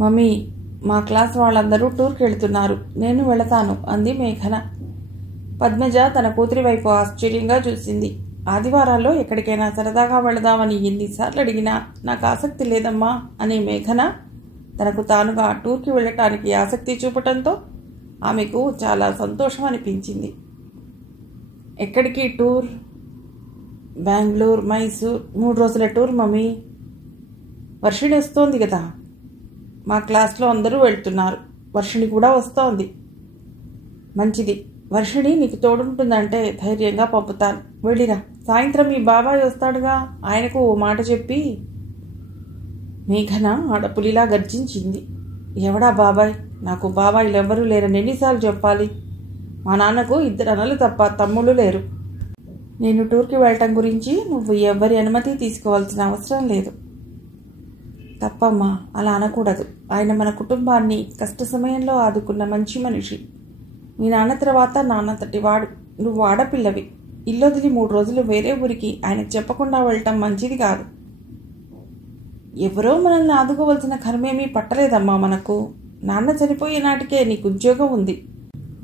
Mummy, మా class వాళ్ళందరూ టూర్కి వెళుతున్నారు, నేను వెళతాను అంది మేఘన. పద్మజ తన కూతురి వైపు ఆశ్చర్యంగా చూసింది. ఆదివారాల్లో ఎక్కడికైనా సరదాగా వెళదామని ఎన్నిసార్లు అడిగినా నాకు ఆసక్తి లేదమ్మా అనే మేఘన తనకు తానుగా టూర్కి వెళ్ళటానికి ఆసక్తి చూపటంతో ఆమెకు చాలా సంతోషం అనిపించింది. ఎక్కడికి టూర్? బెంగళూరు, మైసూర్, 3 రోజుల టూర్ మమ్మీ. వర్షిణి వస్తోంది కదా. మా క్లాస్లో అందరూ వెళ్తున్నారు, వర్షిణి కూడా వస్తోంది. మంచిది, వర్షిణి నీకు తోడుంటుందంటే ధైర్యంగా పంపుతాను, వెళ్ళిరా. సాయంత్రం మీ బాబాయ్ వస్తాడుగా, ఆయనకు ఓ మాట చెప్పి. మేఘన ఆడపులిలా గర్జించింది. ఎవడా బాబాయ్? నాకు బాబాయిలు ఎవ్వరూ లేరని ఎన్నిసార్లు చెప్పాలి? మా నాన్నకు 2 అన్నలు తప్ప తమ్ముళ్ళు లేరు. నేను టూర్కి వెళ్ళటం గురించి నువ్వు ఎవ్వరి అనుమతి తీసుకోవాల్సిన అవసరం లేదు. తప్పమ్మా, అలా అనకూడదు. ఆయన మన కుటుంబాన్ని కష్ట సమయంలో ఆదుకున్న మంచి మనిషి. మీ నాన్న తర్వాత నాన్నంతటి వాడు. నువ్వు ఆడపిల్లవి. ఇల్లొదిలి 3 రోజులు వేరే ఊరికి ఆయన చెప్పకుండా వెళ్ళటం మంచిది కాదు. ఎవరో మనల్ని ఆదుకోవలసిన కర్మేమీ పట్టలేదమ్మా మనకు. నాన్న చనిపోయే నాటికే నీకు ఉద్యోగం ఉంది.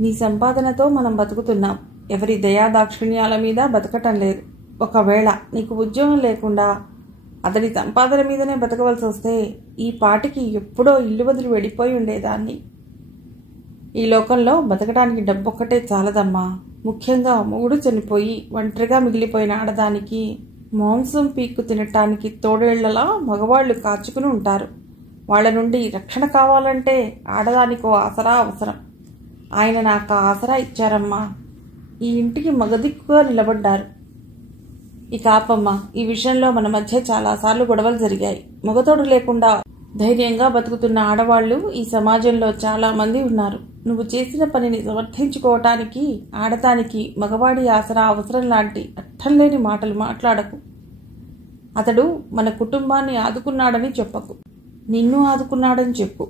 నీ సంపాదనతో మనం బతుకుతున్నాం. ఎవరి దయాదాక్షిణ్యాల మీద బతకటం లేదు. ఒకవేళ నీకు ఉద్యోగం లేకుండా అతడి సంపాదన మీదనే బతకవలసి వస్తే ఈ పాటికి ఎప్పుడో ఇల్లు వదిలి వెళ్ళిపోయి ఉండేదాన్ని. ఈ లోకంలో బతకడానికి డబ్బొక్కటే చాలదమ్మా. ముఖ్యంగా మొగుడు చనిపోయి ఒంటరిగా మిగిలిపోయిన ఆడదానికి మాంసం పీక్కు తినటానికి తోడేళ్లలా మగవాళ్లు కాచుకుని ఉంటారు. వాళ్ల నుండి రక్షణ కావాలంటే ఆడదానికో ఆసరా అవసరం. ఆయన నాకు ఆసరా ఇచ్చారమ్మా. ఈ ఇంటికి మగదిక్కుగా నిలబడ్డారు. ఇక ఆపమ్మా, ఈ విషయంలో మన మధ్య చాలాసార్లు గొడవలు జరిగాయి. మగతోడు లేకుండా ధైర్యంగా బతుకుతున్న ఆడవాళ్లు ఈ సమాజంలో చాలా మంది ఉన్నారు. నువ్వు చేసిన పనిని సమర్థించుకోవటానికి ఆడదానికి మగవాడి ఆసరా అవసరం లాంటి అర్థం లేని మాటలు మాట్లాడకు. అతడు మన కుటుంబాన్ని ఆదుకున్నాడని చెప్పకు. నిన్ను ఆదుకున్నాడని చెప్పు.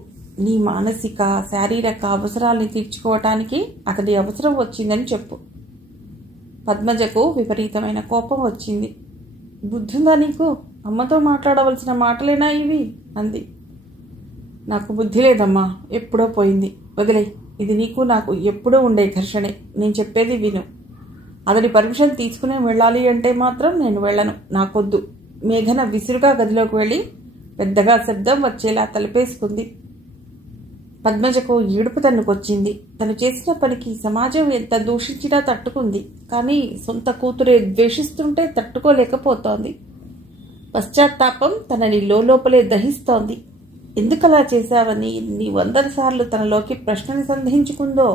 నీ మానసిక శారీరక అవసరాల్ని తీర్చుకోవటానికి అతడి అవసరం వచ్చిందని చెప్పు. పద్మజకు విపరీతమైన కోపం వచ్చింది. బుద్ధుందా నీకు? అమ్మతో మాట్లాడవలసిన మాటలేనా ఇవి అంది. నాకు బుద్ధి లేదమ్మా, ఎప్పుడో పోయింది, వదిలే. ఇది నీకు నాకు ఎప్పుడూ ఉండే ఘర్షణే. నేను చెప్పేది విను. అతడి పర్మిషన్ తీసుకునే వెళ్ళాలి అంటే మాత్రం నేను వెళ్ళను, నాకొద్దు. మేఘన విసురుగా గదిలోకి వెళ్ళి పెద్దగా శబ్దం వచ్చేలా తలుపేసుకుంది. పద్మజకు ఏడుపు తన్నుకొచ్చింది. తను చేసిన పనికి సమాజం ఎంత దూషించినా తట్టుకుంది. కానీ సొంత కూతురే ద్వేషిస్తుంటే తట్టుకోలేకపోతోంది. పశ్చాత్తాపం తనని లోపలే దహిస్తోంది. ఎందుకలా చేశావని ఎన్ని 100 సార్లు తనలోకి ప్రశ్నని సంధించుకుందో.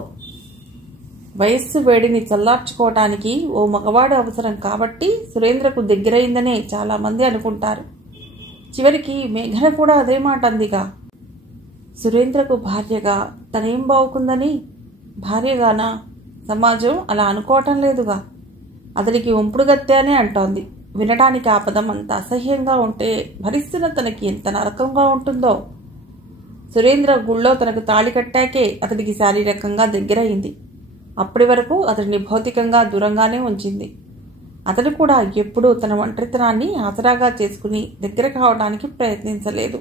వయస్సు వేడిని చల్లార్చుకోవటానికి ఓ మగవాడు అవసరం కాబట్టి సురేంద్రకు దగ్గరైందనే చాలా మంది అనుకుంటారు. చివరికి మేఘన కూడా అదే మాట అందిగా. సురేంద్రకు భార్యగా తనేం బావుకుందని? భార్యగానా? సమాజం అలా అనుకోవటం లేదుగా. అతడికి ఉంపుడుగత్తె అనే అంటోంది. వినటానికి ఆ పదం అంత అసహ్యంగా ఉంటే భరిస్తున్న తనకి ఎంత నరకంగా ఉంటుందో. సురేంద్ర గుళ్ళో తనకు తాళి కట్టాకే అతడికి శారీరకంగా దగ్గరయింది. అప్పటి వరకు అతడిని భౌతికంగా దూరంగానే ఉంచింది. అతడు కూడా ఎప్పుడూ తన ఒంటరితనాన్ని ఆసరాగా చేసుకుని దగ్గర కావడానికి ప్రయత్నించలేదు.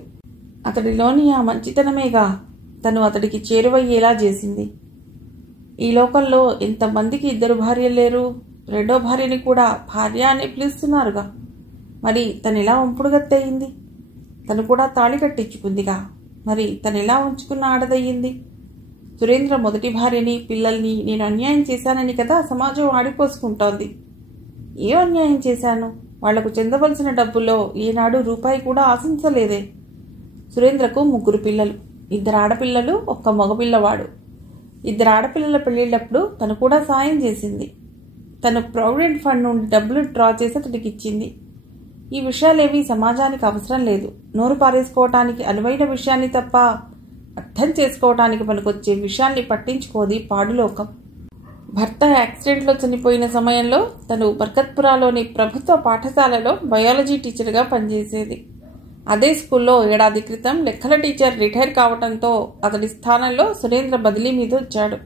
అతడిలోని ఆ మంచితనమేగా తను అతడికి చేరువయ్యేలా చేసింది. ఈ లోకంలో ఎంతమందికి 2 భార్యలు లేరు? 2వ భార్యని కూడా భార్య అని పిలుస్తున్నారుగా. మరి తనెలా ఉంపుడుగత్తయింది? తను కూడా తాళి కట్టించుకుందిగా. మరి తనెలా ఉంచుకున్న ఆడదయ్యింది? సురేంద్ర మొదటి భార్యని, పిల్లల్ని నేను అన్యాయం చేశానని కదా సమాజం ఆడిపోసుకుంటోంది. ఏం అన్యాయం చేశాను? వాళ్లకు చెందవలసిన డబ్బుల్లో ఏనాడు రూపాయి కూడా ఆశించలేదే. సురేంద్రకు 3 పిల్లలు, 2 ఆడపిల్లలు, 1 మగపిల్లవాడు. 2 ఆడపిల్లల పెళ్లిళ్లప్పుడు తను కూడా సాయం చేసింది. తను ప్రావిడెంట్ ఫండ్ నుండి డబ్బులు డ్రా చేసి అతడికి ఇచ్చింది. ఈ విషయాలేవి సమాజానికి అవసరం లేదు. నోరు పారేసుకోవటానికి అనువైన విషయాన్ని తప్ప అర్థం చేసుకోవటానికి పనికొచ్చే విషయాన్ని పట్టించుకోది పాడులోకం. భర్త యాక్సిడెంట్లో చనిపోయిన సమయంలో తను బర్కత్పురాలోని ప్రభుత్వ పాఠశాలలో బయాలజీ టీచర్గా పనిచేసేది. అదే స్కూల్లో 1 ఏడాది క్రితం లెక్కల టీచర్ రిటైర్ కావడంతో అతడి స్థానంలో సురేంద్ర బదిలీ మీద వచ్చాడు.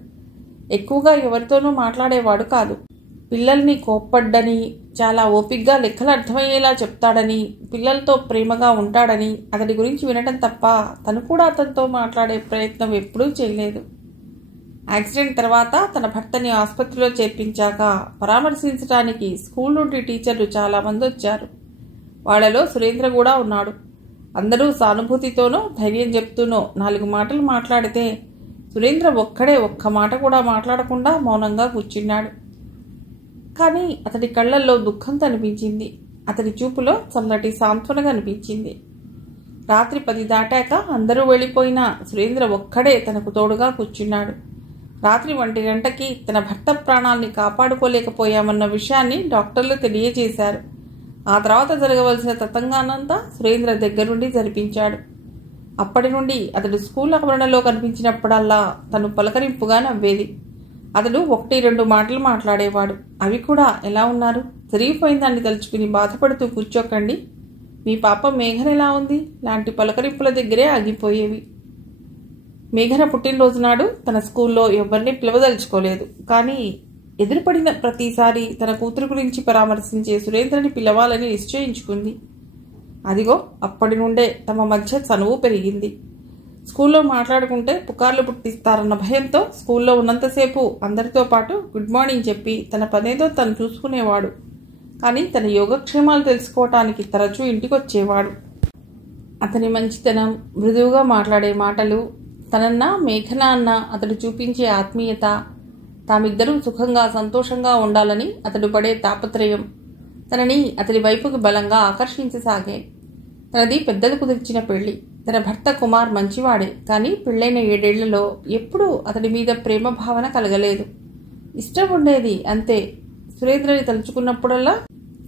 ఎక్కువగా ఎవరితోనూ మాట్లాడేవాడు కాదు. పిల్లల్ని కోప్పడ్డని, చాలా ఓపిగ్గా లెక్కలు అర్థమయ్యేలా చెప్తాడని, పిల్లలతో ప్రేమగా ఉంటాడని అతడి గురించి వినటం తప్ప తను కూడా అతనితో మాట్లాడే ప్రయత్నం ఎప్పుడూ చేయలేదు. యాక్సిడెంట్ తర్వాత తన భర్తని ఆసుపత్రిలో చేర్పించాక పరామర్శించడానికి స్కూల్ నుండి టీచర్లు చాలామంది వచ్చారు. వాళ్లలో సురేంద్ర కూడా ఉన్నాడు. అందరూ సానుభూతితోనో ధైర్యం చెప్తూనో 4 మాటలు మాట్లాడితే సురేంద్ర ఒక్కడే ఒక్క మాట కూడా మాట్లాడకుండా మౌనంగా కూర్చున్నాడు. కానీ అతడి కళ్లల్లో దుఃఖం కనిపించింది. అతడి చూపులో చల్లటి సాంత్వన కనిపించింది. రాత్రి 10 దాటాక అందరూ వెళ్ళిపోయినా సురేంద్ర ఒక్కడే తనకు తోడుగా కూర్చున్నాడు. రాత్రి 1 గంటకి తన భర్త ప్రాణాల్ని కాపాడుకోలేకపోయామన్న విషయాన్ని డాక్టర్లు తెలియజేశారు. ఆ తర్వాత జరగవలసిన తతంగానంతా సురేంద్ర దగ్గరుండి జరిపించాడు. అప్పటి నుండి అతడు స్కూల్ ఆవరణలో కనిపించినప్పుడల్లా తను పలకరింపుగా నవ్వేది. అతడు 1-2 మాటలు మాట్లాడేవాడు. అవి కూడా ఎలా ఉన్నారు, జరిగిపోయిందాన్ని తలుచుకుని బాధపడుతూ కూర్చోకండి, మీ పాప మేఘన ఎలా ఉంది లాంటి పలకరింపుల దగ్గరే ఆగిపోయేవి. మేఘన పుట్టినరోజు నాడు తన స్కూల్లో ఎవరిని పిలవదలుచుకోలేదు. కానీ ఎదురుపడిన ప్రతిసారి తన కూతురు గురించి పరామర్శించే సురేంద్రని పిలవాలని నిశ్చయించుకుంది. అదిగో అప్పటి నుండే తమ మధ్య చనువు పెరిగింది. స్కూల్లో మాట్లాడుకుంటే పుకార్లు పుట్టిస్తారన్న భయంతో స్కూల్లో ఉన్నంతసేపు అందరితో పాటు గుడ్ మార్నింగ్ చెప్పి తన పనేదో తను చూసుకునేవాడు. కానీ తన యోగక్షేమాలు తెలుసుకోవటానికి తరచూ ఇంటికొచ్చేవాడు. అతని మంచితనం, మృదువుగా మాట్లాడే మాటలు, తనన్నా మేఘన అన్న అతడు చూపించే ఆత్మీయత, తామిద్దరూ సుఖంగా సంతోషంగా ఉండాలని అతడు పడే తాపత్రయం తనని అతడి వైపుకి బలంగా ఆకర్షించసాగాయి. తనది పెద్దలు కుదిర్చిన పెళ్లి. తన భర్త కుమార్ మంచివాడే, కానీ పెళ్లైన 7 ఏళ్లలో ఎప్పుడూ అతడి మీద ప్రేమ భావన కలగలేదు. ఇష్టం ఉండేది అంతే. సురేంద్రని తలుచుకున్నప్పుడల్లా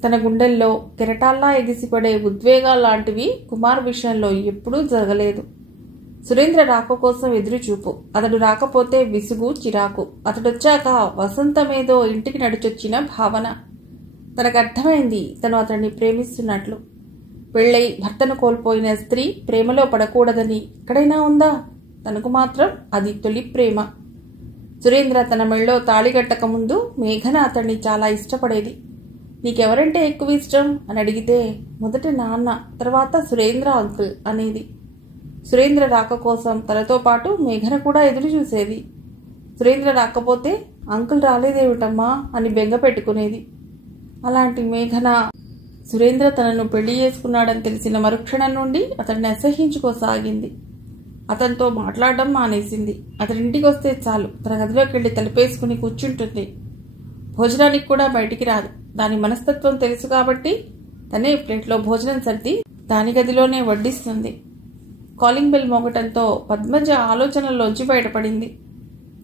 తన గుండెల్లో కెరటాల్లా ఎగిసిపడే ఉద్వేగాల్లాంటివి కుమార్ విషయంలో ఎప్పుడూ జరగలేదు. సురేంద్ర రాక కోసం ఎదురుచూపు, అతడు రాకపోతే విసుగు, చిరాకు, అతడొచ్చాక వసంతమేదో ఇంటికి నడిచొచ్చిన భావన. తనకు అర్థమైంది తను అతన్ని ప్రేమిస్తున్నట్లు. పెళ్ళై భర్తను కోల్పోయిన స్త్రీ ప్రేమలో పడకూడదని ఎక్కడైనా ఉందా? తనకు మాత్రం అది తొలి ప్రేమ. సురేంద్ర తన మెళ్ళో తాళిగట్టక ముందు మేఘన అతన్ని చాలా ఇష్టపడేది. నీకెవరంటే ఎక్కువ ఇష్టం అని అడిగితే మొదట నాన్న, తర్వాత సురేంద్ర అంకుల్ అనేది. సురేంద్ర రాక కోసం తనతో పాటు మేఘన కూడా ఎదురు చూసేది. సురేంద్ర రాకపోతే అంకుల్ రాలేదేమిటమ్మా అని బెంగ పెట్టుకునేది. అలాంటి మేఘన సురేంద్ర తనను పెళ్లి చేసుకున్నాడని తెలిసిన మరుక్షణం నుండి అతడిని అసహ్యించుకోసాగింది. అతనితో మాట్లాడడం మానేసింది. అతడింటికి వస్తే చాలు తన గదిలోకి వెళ్ళి తలుపేసుకుని కూర్చుంటుంది. భోజనానికి కూడా బయటికి రాదు. దాని మనస్తత్వం తెలుసు కాబట్టి తనే ప్లేట్లో భోజనం సర్ది దాని గదిలోనే వడ్డిస్తుంది. కాలింగ్ బెల్ మోగటంతో పద్మజ ఆలోచనల్లోంచి బయటపడింది.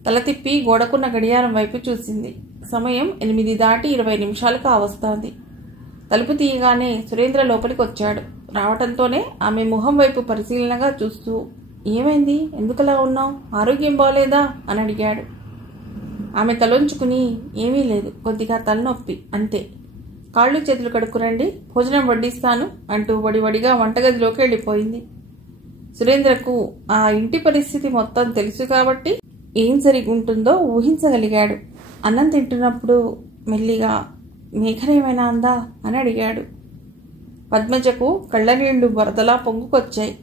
తల తిప్పి గోడకున్న గడియారం వైపు చూసింది. సమయం 8 దాటి 20 నిమిషాలు కావస్తోంది. తలుపు తీయగానే సురేంద్ర లోపలికి వచ్చాడు. రావటంతోనే ఆమె ముఖం వైపు పరిశీలనగా చూస్తూ, ఏమైంది, ఎందుకలా ఉన్నావు, ఆరోగ్యం బాగోలేదా అని అడిగాడు. ఆమె తలొంచుకుని, ఏమీ లేదు, కొద్దిగా తలనొప్పి అంతే, కాళ్ళు చేతులు కడుక్కురండి, భోజనం వడ్డిస్తాను అంటూ వడివడిగా వంటగదిలోకి వెళ్ళిపోయింది. సురేంద్రకు ఆ ఇంటి పరిస్థితి మొత్తం తెలుసు కాబట్టి ఏం జరుగుంటుందో ఊహించగలిగాడు. అన్నం తింటున్నప్పుడు మెల్లిగా మేఘనేమైనా అందా అని అడిగాడు. పద్మజకు కళ్ళనీళ్లు వరదలా పొంగుకొచ్చాయి.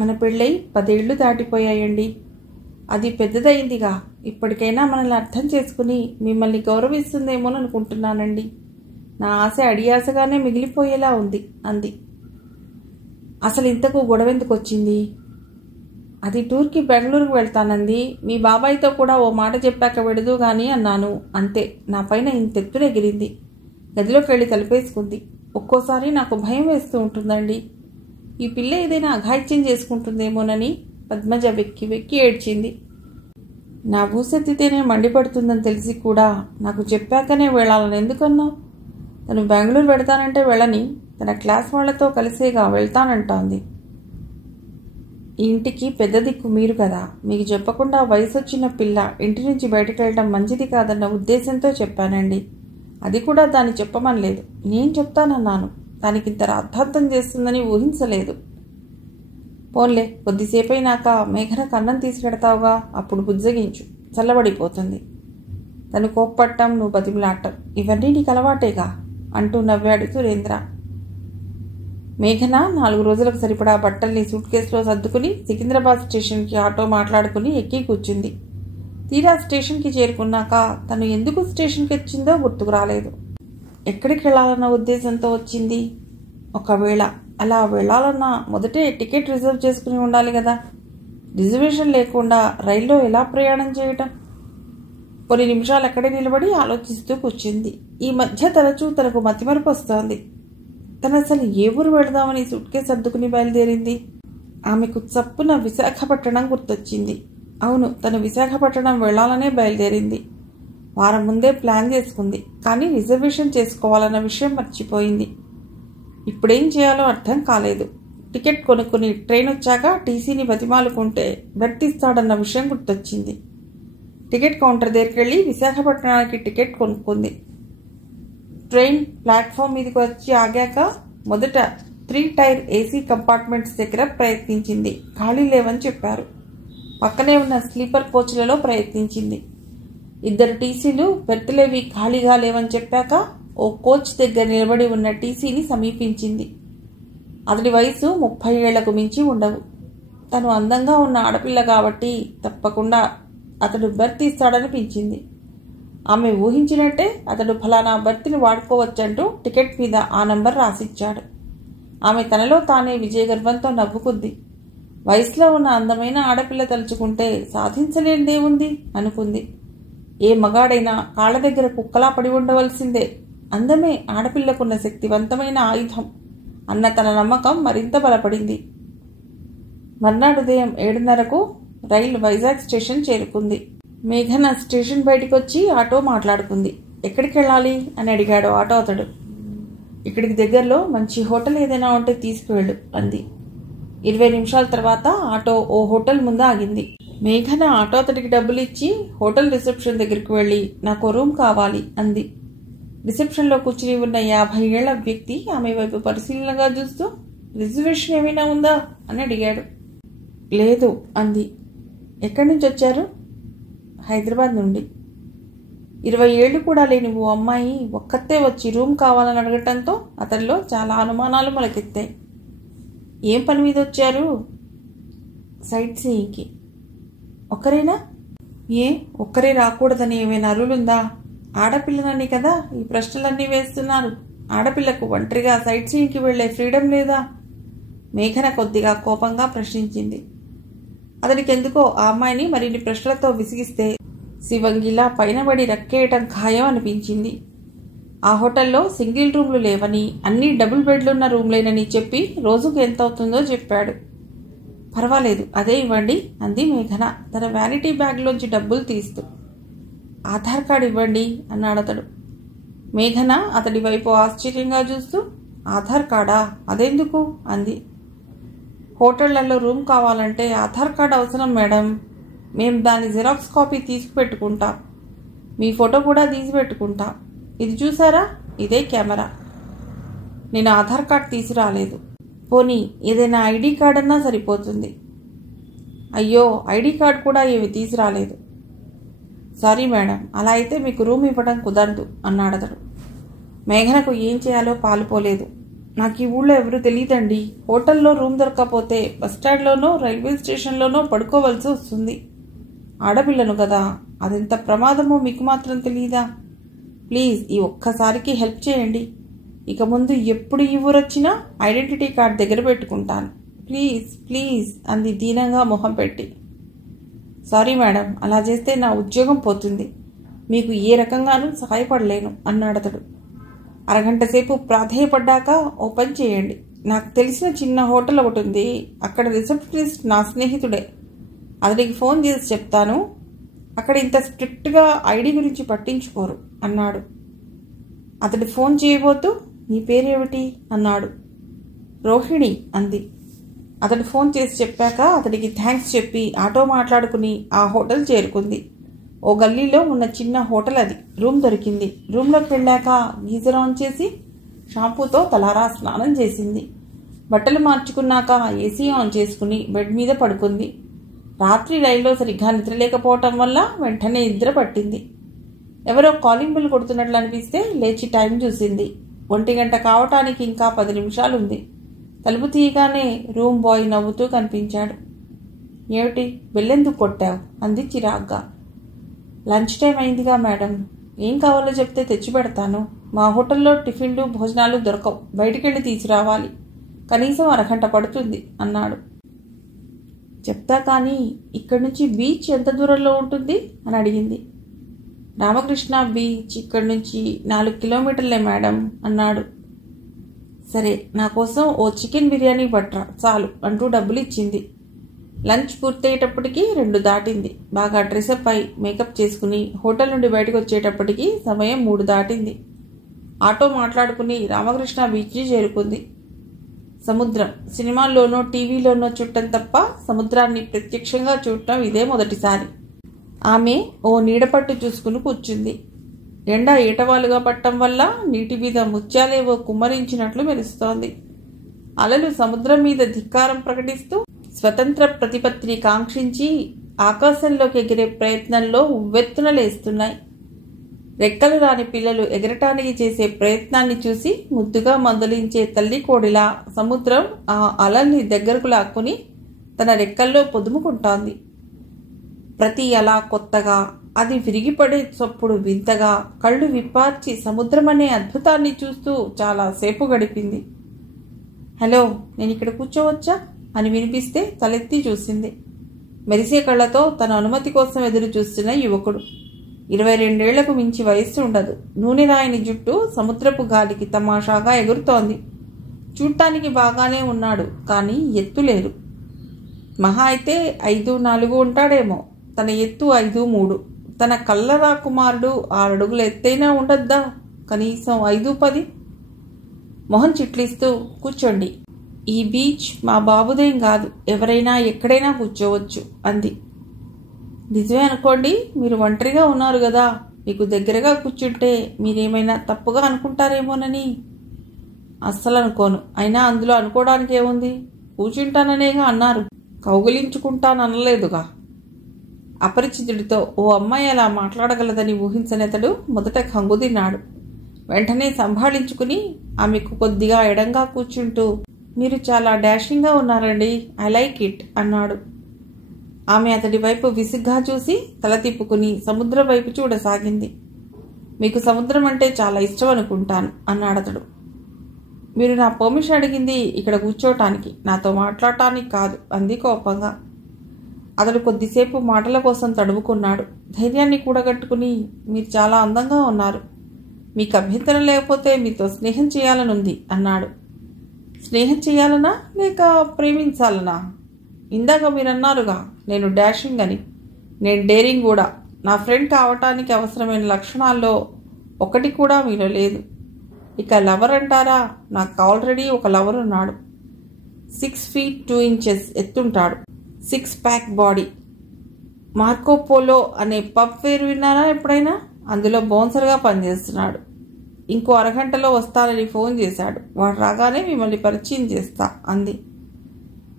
మన పెళ్ళై 10 ఏళ్లు దాటిపోయాయండి. అది పెద్దదయిందిగా. ఇప్పటికైనా మనల్ని అర్థం చేసుకుని మిమ్మల్ని గౌరవిస్తుందేమోననుకుంటున్నానండి. నా ఆశ అడియాసగానే మిగిలిపోయేలా ఉంది అంది. అసలు ఇంతకు గొడవెందుకు వచ్చింది? అది టూర్కి బెంగళూరుకు వెళ్తానంది. మీ బాబాయ్తో కూడా ఓ మాట చెప్పాక వెడదు గాని అన్నాను. అంతే. నా పైన ఇంతెత్తునెగిరింది. గదిలోకి వెళ్ళి తలుపేసుకుంది. ఒక్కోసారి నాకు భయం వేస్తూ ఉంటుందండి. ఈ పిల్ల ఏదైనా అఘాయిత్యం చేసుకుంటుందేమోనని పద్మజ వెక్కి వెక్కి ఏడ్చింది. నా భూసెత్తితేనే మండిపడుతుందని తెలిసి కూడా నాకు చెప్పాకనే వెళ్ళాలని ఎందుకన్నావు? తను బెంగళూరు వెడతానంటే వెళ్ళని, తన క్లాస్ వాళ్లతో కలిసేగా వెళ్తానంటోంది. ఈ ఇంటికి పెద్ద దిక్కు మీరు కదా. మీకు చెప్పకుండా వయసు వచ్చిన పిల్ల ఇంటి నుంచి బయటకు వెళ్ళడం మంచిది కాదన్న ఉద్దేశంతో చెప్పానండి. అది కూడా దాన్ని చెప్పమనలేదు. నేను చెప్తానన్నాను. దానికి ఇంత రాద్ధాంతం చేస్తుందని ఊహించలేదు. పోన్లే, కొద్దిసేపైనాక మేఘనకు అన్నం తీసుకెడతావుగా, అప్పుడు బుజ్జగించు, చల్లబడిపోతుంది. తను కోప్పట్టం, నువ్వు బతిమిలాడటం ఇవన్నీ నీకు అలవాటేగా అంటూ నవ్వాడు సురేంద్ర. మేఘన 4 రోజులకు సరిపడా బట్టల్ని సూట్ కేసులో సర్దుకుని సికింద్రాబాద్ స్టేషన్కి ఆటో మాట్లాడుకుని ఎక్కి కూర్చుంది. తీరా స్టేషన్కి చేరుకున్నాక తను ఎందుకు స్టేషన్కి వచ్చిందో గుర్తుకు రాలేదు. ఎక్కడికి వెళ్ళాలన్న ఉద్దేశంతో వచ్చింది. ఒకవేళ అలా వెళ్ళాలన్నా మొదటే టికెట్ రిజర్వ్ చేసుకుని ఉండాలి కదా. రిజర్వేషన్ లేకుండా రైల్లో ఎలా ప్రయాణం చేయటం? కొన్ని నిమిషాలు అక్కడే నిలబడి ఆలోచిస్తూ కూర్చుంది. ఈ మధ్య తరచూ తనకు మతిమరుపు వస్తోంది. తను అసలు ఏ ఊరు వెళదామని సూట్ కేసు సర్దుకుని బయలుదేరింది. ఆమెకు చప్పున విశాఖపట్నం గుర్తొచ్చింది. అవును, తను విశాఖపట్నం వెళ్లాలనే బయలుదేరింది. వారం ముందే ప్లాన్ చేసుకుంది. కానీ రిజర్వేషన్ చేసుకోవాలన్న విషయం మర్చిపోయింది. ఇప్పుడేం చేయాలో అర్థం కాలేదు. టికెట్ కొనుక్కుని ట్రైన్ వచ్చాక టీసీని బతిమాలుకుంటే బెర్త్ ఇస్తాడన్న విషయం గుర్తొచ్చింది. టికెట్ కౌంటర్ దగ్గరికి వెళ్ళి విశాఖపట్నానికి టికెట్ కొనుక్కుంది. ట్రైన్ ప్లాట్ఫామ్ మీదకి వచ్చి ఆగాక మొదట 3 టైర్ ఏసీ కంపార్ట్మెంట్స్ దగ్గర ప్రయత్నించింది. ఖాళీ లేవని చెప్పారు. పక్కనే ఉన్న స్లీపర్ కోచ్లలో ప్రయత్నించింది. 2 టీసీలు బెర్తులేవి ఖాళీగా లేవని చెప్పాక ఓ కోచ్ దగ్గర నిలబడి ఉన్న టీసీని సమీపించింది. అతడి వయసు 30 ఏళ్లకు మించి ఉండవు. తను అందంగా ఉన్న ఆడపిల్ల కాబట్టి తప్పకుండా అతడు బెర్త్ ఇస్తాడనిపించింది. ఆమె ఊహించినట్టే అతడు ఫలానా బెర్త్ని వాడుకోవచ్చంటూ టికెట్ మీద ఆ నంబర్ రాసిచ్చాడు. ఆమె తనలో తానే విజయగర్వంతో నవ్వుకుంది. వయసులో ఉన్న అందమైన ఆడపిల్ల తలుచుకుంటే సాధించలేనిదేముంది అనుకుంది. ఏ మగాడైనా కాళ్ళ దగ్గర కుక్కలా పడి ఉండవలసిందే. అందమే ఆడపిల్లకున్న శక్తివంతమైన ఆయుధం అన్న తన నమ్మకం మరింత బలపడింది. మర్నాడు ఉదయం 7:30కు రైలు వైజాగ్ స్టేషన్ చేరుకుంది. మేఘన స్టేషన్ బయటికి వచ్చి ఆటో మాట్లాడుకుంది. ఎక్కడికి వెళ్ళాలి అని అడిగాడు ఆటో అతడు. ఇక్కడికి దగ్గరలో మంచి హోటల్ ఏదైనా ఉంటే తీసుకువెళ్ళు అంది. 20 నిమిషాల తర్వాత ఆటో ఓ హోటల్ ముందు ఆగింది. మేఘన ఆటో అతడికి డబ్బులు ఇచ్చి హోటల్ రిసెప్షన్ దగ్గరికి వెళ్ళి నాకు రూమ్ కావాలి అంది. రిసెప్షన్లో కూర్చుని ఉన్న 50 ఏళ్ల వ్యక్తి ఆమె వైపు పరిశీలనగా చూస్తూ రిజర్వేషన్ ఏమైనా ఉందా అని అడిగాడు. లేదు అంది. ఎక్కడి నుంచి వచ్చారు? హైదరాబాద్ నుండి. 20 ఏళ్లు కూడా లేని ఓ అమ్మాయి ఒక్కతే వచ్చి రూమ్ కావాలని అడగటంతో అతడిలో చాలా అనుమానాలు మొలకెత్తాయి. ఏం పని మీద వచ్చారు? సైట్ సీయింగ్కి. ఒక్కరేనా? ఏ ఒక్కరే రాకూడదని ఏమైనా అరులుందా? ఆడపిల్లనని కదా ఈ ప్రశ్నలన్నీ వేస్తున్నారు. ఆడపిల్లకు ఒంటరిగా సైట్ సీయింగ్కి వెళ్లే ఫ్రీడమ్ లేదా? మేఘన కొద్దిగా కోపంగా ప్రశ్నించింది. అతనికి ఎందుకో ఆ అమ్మాయిని మరిన్ని ప్రశ్నలతో విసిగిస్తే శివంగిలా పైనబడి రక్కేయటం ఖాయం అనిపించింది. ఆ హోటల్లో సింగిల్ రూమ్లు లేవని, అన్నీ డబుల్ బెడ్లున్న రూమ్లేనని చెప్పి రోజుకు ఎంత అవుతుందో చెప్పాడు. పర్వాలేదు, అదే ఇవ్వండి అంది మేఘన తన వ్యానిటీ బ్యాగ్లోంచి డబ్బులు తీస్తూ. ఆధార్ కార్డు ఇవ్వండి అన్నాడు అతడు. మేఘన అతడి వైపు ఆశ్చర్యంగా చూస్తూ ఆధార్ కార్డా? అదెందుకు అంది. హోటళ్లలో రూమ్ కావాలంటే ఆధార్ కార్డు అవసరం మేడం. మేము దాని జిరాక్స్ కాపీ తీసుకుపెట్టుకుంటాం. మీ ఫోటో కూడా తీసి పెట్టుకుంటాం. ఇది చూసారా, ఇదే కెమెరా. నేను ఆధార్ కార్డు తీసుకురాలేదు. పోనీ ఏదైనా ఐడి కార్డు అన్నా సరిపోతుంది. అయ్యో, ఐడి కార్డు కూడా ఏమి తీసుకురాలేదు. సారీ మేడం, అలా అయితే మీకు రూమ్ ఇవ్వడం కుదరదు అన్నాడు అతడు. మేఘనకు ఏం చేయాలో పాలుపోలేదు. నాకు ఈ ఊళ్ళో ఎవరు తెలియదండి. హోటల్లో రూమ్ దొరకకపోతే బస్టాండ్లోనో రైల్వే స్టేషన్లోనో పడుకోవలసి వస్తుంది. ఆడపిల్లను కదా, అదెంత ప్రమాదమో మీకు మాత్రం తెలియదా? ప్లీజ్ ఈ ఒక్కసారికి హెల్ప్ చేయండి. ఇక ముందు ఎప్పుడు ఈ ఊరొచ్చినా ఐడెంటిటీ కార్డ్ దగ్గర పెట్టుకుంటాను. ప్లీజ్ ప్లీజ్ అంది దీనంగా మొహం పెట్టి. సారీ మేడం, అలా చేస్తే నా ఉద్యోగం పోతుంది. మీకు ఏ రకంగానూ సహాయపడలేను అన్నాడతడు. అరగంట సేపు ప్రాధేయపడ్డాక ఓ పని చేయండి. నాకు తెలిసిన చిన్న హోటల్ ఒకటి ఉంది. అక్కడ రిసెప్షనిస్ట్ నా స్నేహితుడే. అతడికి ఫోన్ చేసి చెప్తాను. అక్కడ ఇంత స్ట్రిక్ట్గా ఐడి గురించి పట్టించుకోరు అన్నాడు. అతడు ఫోన్ చేయబోతూ నీ పేరేమిటి అన్నాడు. రోహిణి అంది. అతడు ఫోన్ చేసి చెప్పాక అతడికి థ్యాంక్స్ చెప్పి ఆటో మాట్లాడుకుని ఆ హోటల్ చేరుకుంది. ఓ గల్లీలో ఉన్న చిన్న హోటల్ అది. రూమ్ దొరికింది. రూమ్లోకి వెళ్ళాక గీజర్ ఆన్ చేసి షాంపూతో తలారా స్నానం చేసింది. బట్టలు మార్చుకున్నాక ఏసీ ఆన్ చేసుకుని బెడ్ మీద పడుకుంది. రాత్రి రైల్లో సరిగ్గా నిద్రలేకపోవటం వల్ల వెంటనే నిద్ర పట్టింది. ఎవరో కాలింగ్ బెల్ కొడుతున్నట్లు అనిపిస్తే లేచి టైం చూసింది. 1 గంట కావటానికి ఇంకా 10 నిమిషాలుంది. తలుపు తీయగానే రూమ్ బాయ్ నవ్వుతూ కనిపించాడు. ఏమిటి, బెల్లెందుకు కొట్టావు? అంది చిరాగ్గా. లంచ్ టైం అయిందిగా మేడం, ఏం కావాలో చెప్తే తెచ్చి పెడతాను. మా హోటల్లో టిఫిన్లు భోజనాలు దొరకవు, బయటికెళ్ళి తీసుకురావాలి. కనీసం 1 గంట పడుతుంది అన్నాడు. చెప్తా కానీ ఇక్కడి నుంచి బీచ్ ఎంత దూరంలో ఉంటుంది అని అడిగింది. రామకృష్ణ బీచ్ ఇక్కడి నుంచి 4 కిలోమీటర్లే మేడం అన్నాడు. సరే, నా కోసం ఓ చికెన్ బిర్యానీ పట్రా చాలు అంటూ డబ్బులు ఇచ్చింది. లంచ్ పూర్తయ్యేటప్పటికి 2 దాటింది. బాగా డ్రెస్అప్ అయి మేకప్ చేసుకుని హోటల్ నుండి బయటకు వచ్చేటప్పటికి సమయం 3 దాటింది. ఆటో మాట్లాడుకుని రామకృష్ణ బీచ్ చేరుకుంది. సముద్రం సినిమాల్లోనో టీవీలోనో చూడటం తప్ప సముద్రాన్ని ప్రత్యక్షంగా చూడటం ఇదే మొదటిసారి. ఆమె ఓ నీడపట్టు చూసుకుని కూర్చుంది. ఎండ ఏటవాలుగా పట్టడం వల్ల నీటి మీద ముత్యాలేవో కుమ్మరించినట్లు మెరుస్తోంది. అలలు సముద్రం మీద ధిక్కారం ప్రకటిస్తూ స్వతంత్ర ప్రతిపత్తిని కాంక్షించి ఆకాశంలోకి ఎగిరే ప్రయత్నంలో ఉవ్వెత్తున లేస్తున్నాయి. రెక్కలు రాని పిల్లలు ఎగరటానికి చేసే ప్రయత్నాన్ని చూసి ముద్దుగా మందలించే తల్లి కోడిలా సముద్రం ఆ అలల్ని దగ్గరకు లాక్కుని తన రెక్కల్లో పొదుముకుంటోంది. ప్రతి అల కొత్తగా, అది విరిగిపడే చప్పుడు వింతగా కళ్ళు విప్పార్చి సముద్రం అనే అద్భుతాన్ని చూస్తూ చాలా సేపు గడిపింది. హలో, నేను ఇక్కడ కూర్చోవచ్చా అని వినిపిస్తే తలెత్తి చూసింది. మెరిసే కళ్ళతో తన అనుమతి కోసం ఎదురు చూస్తున్న యువకుడు. 22 ఏళ్లకు మించి వయస్సు ఉండదు. నూనె రాయని జుట్టు సముద్రపు గాలికి తమాషాగా ఎగురుతోంది. చూడటానికి బాగానే ఉన్నాడు, కానీ ఎత్తు లేరు. మహా అయితే 5'4" ఉంటాడేమో. తన ఎత్తు 5'3". తన కల్లరా కుమారుడు 6 అడుగుల ఎత్తైనా ఉండద్దా? కనీసం 5'10". మొహం చిట్లిస్తూ, కూర్చోండి, ఈ బీచ్ మా బాబుదేం కాదు, ఎవరైనా ఎక్కడైనా కూర్చోవచ్చు అంది. నిజమే అనుకోండి, మీరు ఒంటరిగా ఉన్నారు కదా, మీకు దగ్గరగా కూర్చుంటే మీరేమైనా తప్పుగా అనుకుంటారేమోనని. అస్సలు అనుకోను. అయినా అందులో అనుకోవడానికి ఏముంది? కూర్చుంటాననేగా అన్నారు, కౌగిలించుకుంటాననలేదుగా. అపరిచితుడితో ఓ అమ్మాయి అలా మాట్లాడగలదని ఊహించనేతడు మొదట కంగుదిన్నాడు. వెంటనే సంభాళించుకుని ఆమెకు కొద్దిగా ఎడంగా కూర్చుంటూ, మీరు చాలా డాషింగ్గా ఉన్నారండి, ఐ లైక్ ఇట్ అన్నాడు. ఆమె అతడి వైపు విసుగ్గా చూసి తల తిప్పుకుని సముద్రం వైపు చూడసాగింది. మీకు సముద్రం అంటే చాలా ఇష్టం అనుకుంటాను అన్నాడతడు. మీరు నా పర్మిషన్ అడిగింది ఇక్కడ కూర్చోటానికి, నాతో మాట్లాడటానికి కాదు అంది కోపంగా. అతడు కొద్దిసేపు మాటల కోసం తడుముకున్నాడు. ధైర్యాన్ని కూడగట్టుకుని, మీరు చాలా అందంగా ఉన్నారు, మీకు అభ్యంతరం లేకపోతే మీతో స్నేహం చేయాలనుంది అన్నాడు. స్నేహం చేయాలనా లేక ప్రేమించాలనా? ఇందాక మీరన్నారుగా నేను డాషింగ్ అని. నేను డేరింగ్ కూడా. నా ఫ్రెండ్ కావటానికి అవసరమైన లక్షణాల్లో ఒకటి కూడా మీలో లేదు. ఇక లవర్ అంటారా? నాకు ఆల్రెడీ ఒక లవర్ ఉన్నాడు. 6 feet 2 inches ఎత్తుంటాడు, 6 pack body. Marco Polo అనే పబ్ పేరు విన్నారా ఎప్పుడైనా? అందులో బౌన్సర్గా పనిచేస్తున్నాడు. ఇంకో 1 గంటలో వస్తానని ఫోన్ చేశాడు. వాడు రాగానే మిమ్మల్ని పరిచయం చేస్తా అంది.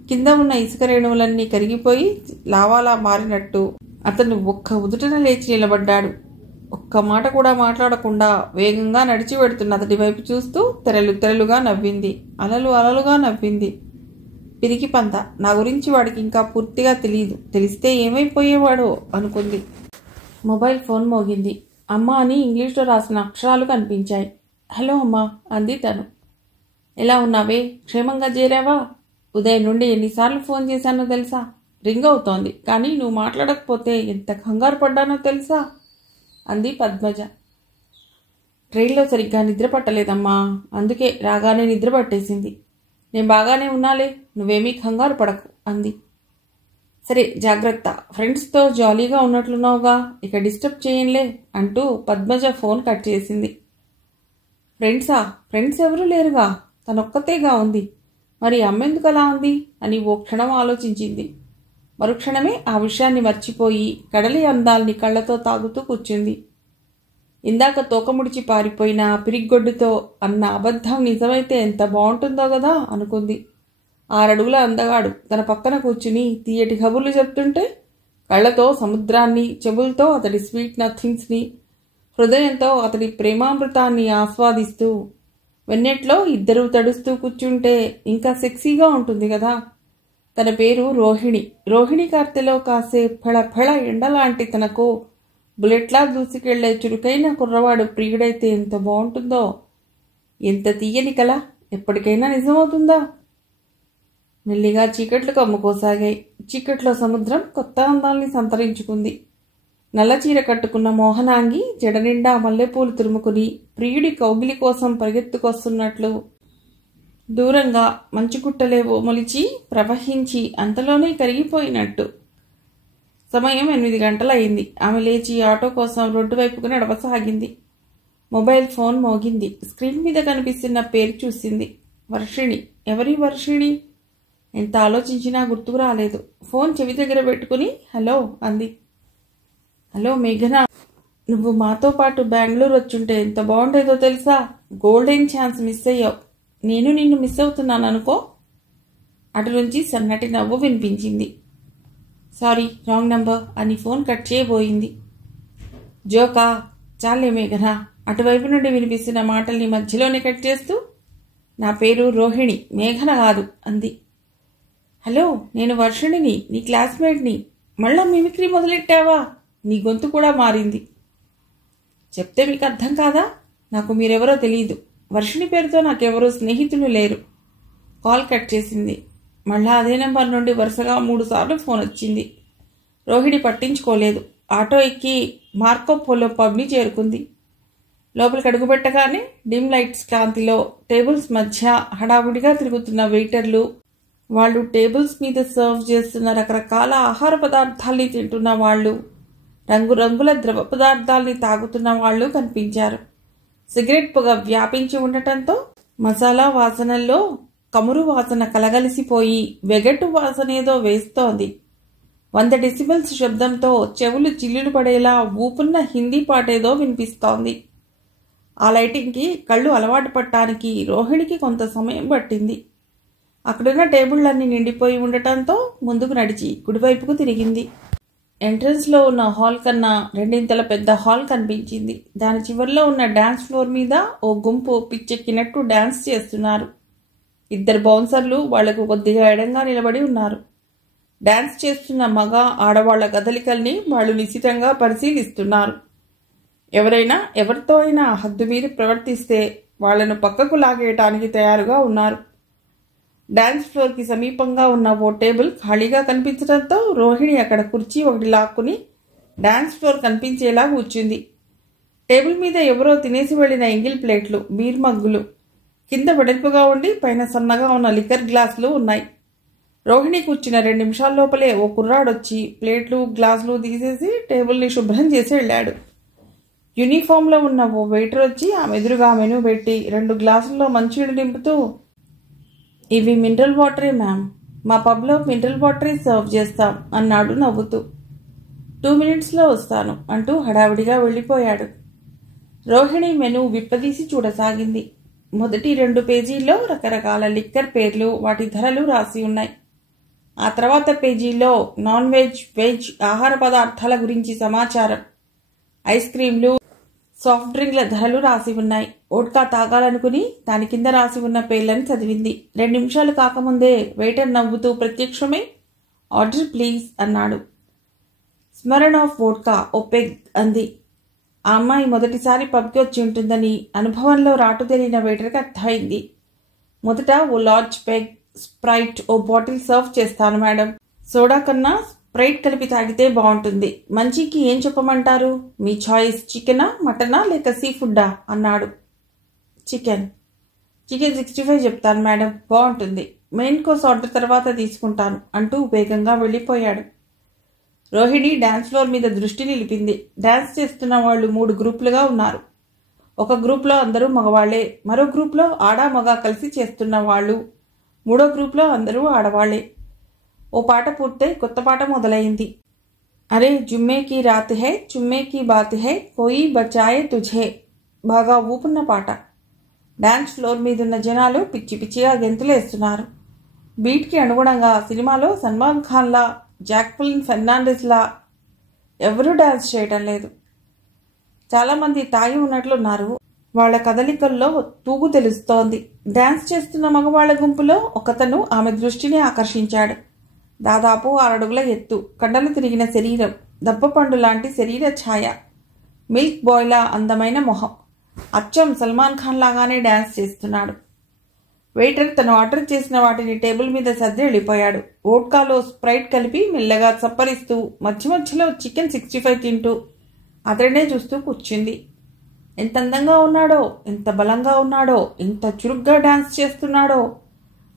కింద ఉన్న ఇసుక రేణువులన్నీ కరిగిపోయి లావాలా మారినట్టు అతను ఒక్క ఉదుటన లేచి నిలబడ్డాడు. ఒక్క మాట కూడా మాట్లాడకుండా వేగంగా నడిచి వెడుతున్న అతడి వైపు చూస్తూ తెరలుగా నవ్వింది. అలలుగా నవ్వింది. పిరికి పంత, నా గురించి వాడికి ఇంకా పూర్తిగా తెలియదు, తెలిస్తే ఏమైపోయేవాడో అనుకుంది. మొబైల్ ఫోన్ మోగింది. అమ్మ అని ఇంగ్లీష్లో రాసిన అక్షరాలు కనిపించాయి. హలో అమ్మా అంది తను. ఎలా ఉన్నావే? క్షేమంగా చేరావా? ఉదయం నుండి ఎన్నిసార్లు ఫోన్ చేశానో తెలుసా? రింగ్ అవుతోంది, కానీ నువ్వు మాట్లాడకపోతే ఎంత కంగారు పడ్డానో తెలుసా అంది పద్మజ. ట్రైన్లో సరిగ్గా నిద్ర పట్టలేదమ్మా, అందుకే రాగానే నిద్ర పట్టేసింది. నేను బాగానే ఉన్నాలే, నువ్వేమీ కంగారు పడకు అంది. సరే జాగ్రత్త, ఫ్రెండ్స్తో జాలీగా ఉన్నట్లున్నావుగా, ఇక డిస్టర్బ్ చేయంలే అంటూ పద్మజ ఫోన్ కట్ చేసింది. ఫ్రెండ్సా? ఫ్రెండ్స్ ఎవరూ లేరుగా, తనొక్కతేగా ఉంది. మరి అమ్మెందుకు అలా ఉంది అని ఓ క్షణం ఆలోచించింది. మరుక్షణమే ఆ విషయాన్ని మర్చిపోయి కడలి అందాల్ని కళ్లతో తాగుతూ కూర్చుంది. ఇందాక తోకముడిచి పారిపోయిన పిరిగ్గొడ్డుతో అన్న అబద్ధం నిజమైతే ఎంత బాగుంటుందో కదా అనుకుంది. 6 అడుగుల అందగాడు తన పక్కన కూర్చుని తీయటి కబుర్లు చెప్తుంటే కళ్లతో సముద్రాన్ని, చెవులతో అతడి స్వీట్ నథింగ్స్ని, హృదయంతో అతడి ప్రేమామృతాన్ని ఆస్వాదిస్తూ. వెన్నెట్లో ఇద్దరూ తడుస్తూ కూర్చుంటే ఇంకా సెక్సీగా ఉంటుంది కదా. తన పేరు రోహిణి. రోహిణి కార్తెలో కాసే ఫళఫళ ఎండలాంటి తనకు బుల్లెట్లా దూసుకెళ్లే చురుకైన కుర్రవాడు ప్రియుడైతే ఎంత బాగుంటుందో. ఎంత తీయని కల ఎప్పటికైనా నిజమవుతుందా? మెల్లిగా చీకట్లు కమ్ముకోసాగాయి. చీకట్లో సముద్రం కొత్త అందాల్ని సంతరించుకుంది. నల్లచీర కట్టుకున్న మోహనాంగి జడనిండా మల్లెపూలు తురుముకుని ప్రియుడి కౌగిలి కోసం పరిగెత్తుకొస్తున్నట్లు దూరంగా మంచుగుట్టలేవో మొలిచి ప్రవహించి అంతలోనే కరిగిపోయినట్టు. సమయం 8 గంటలయింది. ఆమె లేచి ఆటో కోసం రోడ్డు వైపుకు నడవసాగింది. మొబైల్ ఫోన్ మోగింది. స్క్రీన్ మీద కనిపిస్తున్న పేరు చూసింది. వర్షిణి. ఎవరి వర్షిణి? ఎంత ఆలోచించినా గుర్తుకు రాలేదు. ఫోన్ చెవి దగ్గర పెట్టుకుని హలో అంది. హలో మేఘన, నువ్వు మాతో పాటు బెంగళూరు వచ్చుంటే ఎంత బాగుండేదో తెలుసా? గోల్డెన్ ఛాన్స్ మిస్ అయ్యావు. నేను నిన్ను మిస్ అవుతున్నాను అనుకో. అటు నుంచి సన్నటి నవ్వు వినిపించింది. సారీ, రాంగ్ నంబర్ అని ఫోన్ కట్ చేయబోయింది. జోకా? చాలే మేఘన, అటువైపు నుండి వినిపిస్తున్న మాటల్ని మధ్యలోనే కట్ చేస్తూ నా పేరు రోహిణి, మేఘన కాదు అంది. హలో, నేను వర్షిణిని, నీ క్లాస్మేట్ని. మళ్ళా మిమిక్రీ మొదలెట్టావా? నీ గొంతు కూడా మారింది. చెప్తే మీకు అర్థం కాదా? నాకు మీరెవరో తెలియదు. వర్షిణి పేరుతో నాకెవరూ స్నేహితులు లేరు. కాల్ కట్ చేసింది. మళ్ళా అదే నెంబర్ నుండి వరుసగా 3 సార్లు ఫోన్ వచ్చింది. రోహిణి పట్టించుకోలేదు. ఆటో ఎక్కి మార్కో పోలో పబ్ని చేరుకుంది. లోపలికి అడుగుపెట్టగానే డిమ్ లైట్స్ కాంతిలో టేబుల్స్ మధ్య హడావుడిగా తిరుగుతున్న వెయిటర్లు, వాళ్ళు టేబుల్స్ మీద సర్వ్ చేస్తున్న రకరకాల ఆహార పదార్థాల్ని తింటున్న వాళ్ళు, రంగురంగుల ద్రవ పదార్థాల్ని తాగుతున్న వాళ్ళు కనిపించారు. సిగరెట్ పొగ వ్యాపించి ఉండటంతో మసాలా వాసనల్లో కమురు వాసన కలగలిసిపోయి వెగట్టు వాసనేదో వేస్తోంది. 100 డెసిబెల్స్ శబ్దంతో చెవులు చిల్లులు పడేలా ఊపున్న హిందీ పాటేదో వినిపిస్తోంది. ఆ లైటింగ్కి కళ్ళు అలవాటు పట్టడానికి రోహిణికి కొంత సమయం పట్టింది. అక్కడున్న టేబుళ్లన్నీ నిండిపోయి ఉండటంతో ముందుకు నడిచి కుడివైపుకు తిరిగింది. ఎంట్రన్స్లో ఉన్న హాల్ కన్నా 2 పెద్ద హాల్ కనిపించింది. దాని చివరిలో ఉన్న డాన్స్ ఫ్లోర్ మీద ఓ గుంపు పిచ్చెక్కినట్టు డాన్స్ చేస్తున్నారు. 2 బౌన్సర్లు వాళ్లకు కొద్దిగా ఎడంగా నిలబడి ఉన్నారు. డాన్స్ చేస్తున్న మగ ఆడవాళ్ల కదలికల్ని వాళ్ళు నిశితంగా పరిశీలిస్తున్నారు. ఎవరైనా ఎవరితో అయినా హద్దు మీద ప్రవర్తిస్తే వాళ్లను పక్కకు లాగేయటానికి తయారుగా ఉన్నారు. డాన్స్ ఫ్లోర్కి సమీపంగా ఉన్న ఓ టేబుల్ ఖాళీగా కనిపించడంతో రోహిణి అక్కడ కుర్చీ ఒకటి లాక్కుని డాన్స్ ఫ్లోర్ కనిపించేలా కూర్చుంది. టేబుల్ మీద ఎవరో తినేసి వెళ్లిన ఎంగిల్ ప్లేట్లు, బీర్ మగ్గులు, కింద వెడల్పుగా ఉండి పైన సన్నగా ఉన్న లిక్కర్ గ్లాసులు ఉన్నాయి. రోహిణి కూర్చున్న 2 నిమిషాల లోపలే ఓ కుర్రాడొచ్చి ప్లేట్లు గ్లాసులు తీసేసి టేబుల్ని శుభ్రం చేసి వెళ్ళాడు. యూనిఫామ్లో ఉన్న ఓ వెయిటర్ వచ్చి ఆమె ఎదురుగా మెనూ పెట్టి 2 గ్లాసుల్లో మంచినీళ్ళు నింపుతూ, ఇవి మినరల్ వాటరే మ్యామ్, మా పబ్లో మినరల్ వాటరే సర్వ్ చేస్తాం అన్నాడు నవ్వుతూ. 2 మినిట్స్లో వస్తాను అంటూ హడావిడిగా వెళ్ళిపోయాడు. రోహిణి మెనూ విప్పదీసి చూడసాగింది. మొదటి 2 పేజీల్లో రకరకాల లిక్కర్ పేర్లు, వాటి ధరలు రాసి ఉన్నాయి. ఆ తర్వాత పేజీల్లో నాన్ వెజ్, వెజ్ ఆహార పదార్థాల గురించి సమాచారం, ఐస్ క్రీంలు, సాఫ్ట్ డ్రింక్ల ధరలు రాసి ఉన్నాయి. ఓడ్కా తాగాలనుకుని దాని కింద రాసి ఉన్న పేర్లను చదివింది. 2 నిమిషాలు కాకముందే వెయిటర్ నవ్వుతూ ప్రత్యక్షమై ఆర్డర్ ప్లీజ్ అన్నాడు. స్మరణ ఆఫ్ వోడ్కా ఓ పెగ్ అంది. ఆ అమ్మాయి మొదటిసారి పబ్కి వచ్చి ఉంటుందని అనుభవంలో రాటు తెలియని వెయిటర్కి అర్థమైంది. మొదట ఓ లార్జ్ పెగ్, స్ప్రైట్ ఓ బాటిల్ సర్వ్ చేస్తాను మేడం. సోడా కన్నా స్ప్రైట్ కలిపి తాగితే బాగుంటుంది. మంచికి ఏం చెప్పమంటారు? మీ చాయిస్ చికెనా, మటనా లేక సీ ఫుడ్డా అన్నాడు. చికెన్ 65 చెప్తాను మేడం, బాగుంటుంది. మెయిన్ కోర్స్ ఆర్డర్ తర్వాత తీసుకుంటాను అంటూ వేగంగా వెళ్ళిపోయాడు. రోహిణి డాన్స్ ఫ్లోర్ మీద దృష్టి నిలిపింది. డాన్స్ చేస్తున్న వాళ్ళు 3 గ్రూపులుగా ఉన్నారు. ఒక గ్రూప్లో అందరూ మగవాళ్లే, మరో గ్రూప్లో ఆడ మగ కలిసి చేస్తున్న వాళ్ళు, మూడో గ్రూప్లో అందరూ ఆడవాళ్లే. ఓ పాట పూర్తయి కొత్త పాట మొదలైంది. అరే జుమ్మే కీ రాత్ హై, చుమ్మే కీ బాత్ హై, కోయి బచాయే తుఝే. బాగా ఊపున్న పాట. డాన్స్ ఫ్లోర్ మీదున్న జనాలు పిచ్చి పిచ్చిగా గెంతులేస్తున్నారు. బీట్కి అనుగుణంగా సినిమాలో సల్మాన్ ఖాన్లా, జాక్విలిన్ ఫెర్నాండెస్లా ఎవరూ డాన్స్ చేయటం లేదు. చాలామంది తాగి ఉన్నట్లున్నారు. వాళ్ల కదలికల్లో తూగు తెలుస్తోంది. డాన్స్ చేస్తున్న మగవాళ్ల గుంపులో ఒకతను ఆమె దృష్టిని ఆకర్షించాడు. దాదాపు 6 అడుగుల ఎత్తు, కండలు తిరిగిన శరీరం, దప్పపండు లాంటి శరీర ఛాయ, మిల్క్ బాయ్లా అందమైన మొహం. అచ్చం సల్మాన్ ఖాన్ లాగానే డాన్స్ చేస్తున్నాడు. వెయిటర్ తను ఆర్డర్ చేసిన వాటిని టేబుల్ మీద సర్ది వెళ్ళిపోయాడు. వోడ్కాలో స్ప్రైట్ కలిపి మెల్లగా చప్పరిస్తూ మధ్య మధ్యలో చికెన్ 65 తింటూ అతడినే చూస్తూ కూర్చుంది. ఎంత అందంగా ఉన్నాడో, ఎంత బలంగా ఉన్నాడో, ఎంత చురుగ్గా డాన్స్ చేస్తున్నాడో.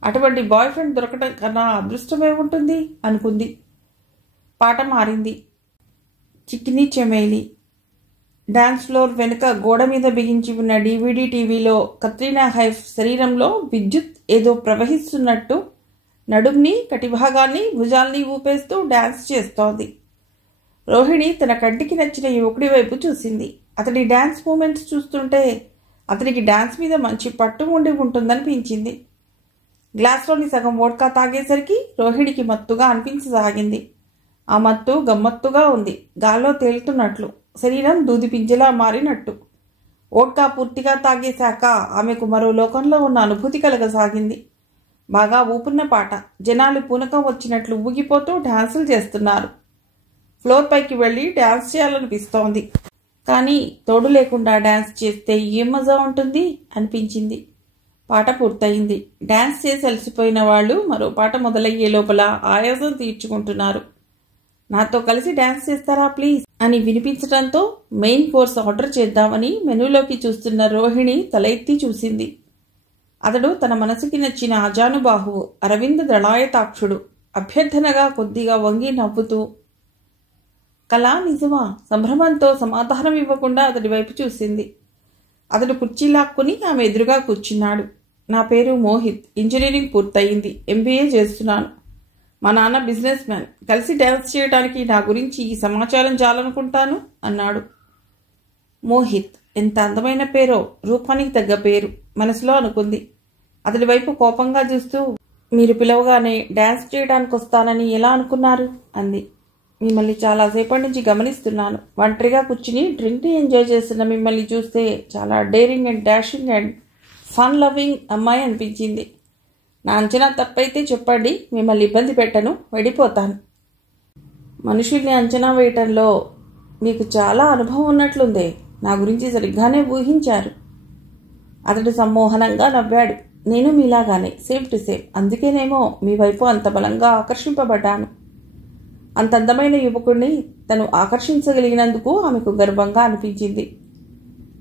అటువంటి బాయ్ ఫ్రెండ్ దొరకడం కన్నా అదృష్టమే ఉంటుంది అనుకుంది. పాట మారింది. చిక్కిని చెమేలి. డాన్స్ ఫ్లోర్ వెనుక గోడ మీద బిగించి ఉన్న DVD టీవీలో కత్రీనా కైఫ్ శరీరంలో విద్యుత్ ఏదో ప్రవహిస్తున్నట్టు నడుంని, కటిభాగాన్ని, భుజాల్ని ఊపేస్తూ డాన్స్ చేస్తోంది. రోహిణి తన కంటికి నచ్చిన యువకుడి వైపు చూసింది. అతడి డాన్స్ మూమెంట్స్ చూస్తుంటే అతనికి డాన్స్ మీద మంచి పట్టు ఉండి ఉంటుందనిపించింది. గ్లాస్లోని సగం వోడ్కా తాగేసరికి రోహిణికి మత్తుగా అనిపించసాగింది. ఆ మత్తు గమ్మత్తుగా ఉంది. గాల్లో తేలుతున్నట్లు, శరీరం దూది పింజలా మారినట్టు. వోడ్కా పూర్తిగా తాగేశాక ఆమెకు మరో లోకంలో ఉన్న అనుభూతి కలగసాగింది. బాగా ఊపున్న పాట. జనాలు పూనకం వచ్చినట్లు ఊగిపోతూ డాన్సులు చేస్తున్నారు. ఫ్లోర్ పైకి వెళ్ళి డాన్స్ చేయాలనిపిస్తోంది. కానీ తోడు లేకుండా డాన్స్ చేస్తే ఏం మజా ఉంటుంది అనిపించింది. పాట పూర్తయింది. డాన్స్ చేసి అలసిపోయిన వాళ్ళు మరో పాట మొదలయ్యే లోపల ఆయాసం తీర్చుకుంటున్నారు. నాతో కలిసి డాన్స్ చేస్తారా ప్లీజ్ అని వినిపించడంతో మెయిన్ కోర్స్ ఆర్డర్ చేద్దామని మెనూలోకి చూస్తున్న రోహిణి తల ఎత్తి చూసింది. అతడు తన మనసుకి నచ్చిన ఆజానుబాహువు, అరవింద దళాయతాక్షుడు. అభ్యర్థనగా కొద్దిగా వంగి నవ్వుతూ, కళా నిజమా? సంభ్రమంతో సమాధానం ఇవ్వకుండా అతడి వైపు చూసింది. అతడు కుర్చీ లాక్కుని ఆమె ఎదురుగా కూర్చున్నాడు. నా పేరు మోహిత్. ఇంజనీరింగ్ పూర్తయింది. MBA చేస్తున్నాను. మా నాన్న బిజినెస్ మ్యాన్. కలిసి డాన్స్ చేయడానికి నా గురించి ఈ సమాచారం చాలనుకుంటాను అన్నాడు. మోహిత్ ఎంత అందమైన పేరో, రూపానికి తగ్గ పేరు మనసులో అనుకుంది. అతడి వైపు కోపంగా చూస్తూ, మీరు పిలవగానే డాన్స్ చేయడానికి వస్తానని ఎలా అనుకున్నారు అంది. మిమ్మల్ని చాలాసేపటి నుంచి గమనిస్తున్నాను. ఒంటరిగా కూర్చుని డ్రింక్ని ఎంజాయ్ చేస్తున్న మిమ్మల్ని చూస్తే చాలా daring and dashing and fun loving అమ్మాయి అనిపించింది. నా అంచనా తప్పైతే చెప్పండి, మిమ్మల్ని ఇబ్బంది పెట్టను, వెళ్ళిపోతాను. మనుషుల్ని అంచనా వేయటంలో మీకు చాలా అనుభవం ఉన్నట్లుందే. నా గురించి సరిగ్గానే ఊహించారు. అతడు సమ్మోహనంగా నవ్వాడు. నేను మీలాగానే, సేమ్ టు సేమ్. అందుకేనేమో మీ వైపు అంత బలంగా ఆకర్షింపబడ్డాను. అంత అందమైన యువకుడిని తను ఆకర్షించగలిగినందుకు ఆమెకు గర్వంగా అనిపించింది.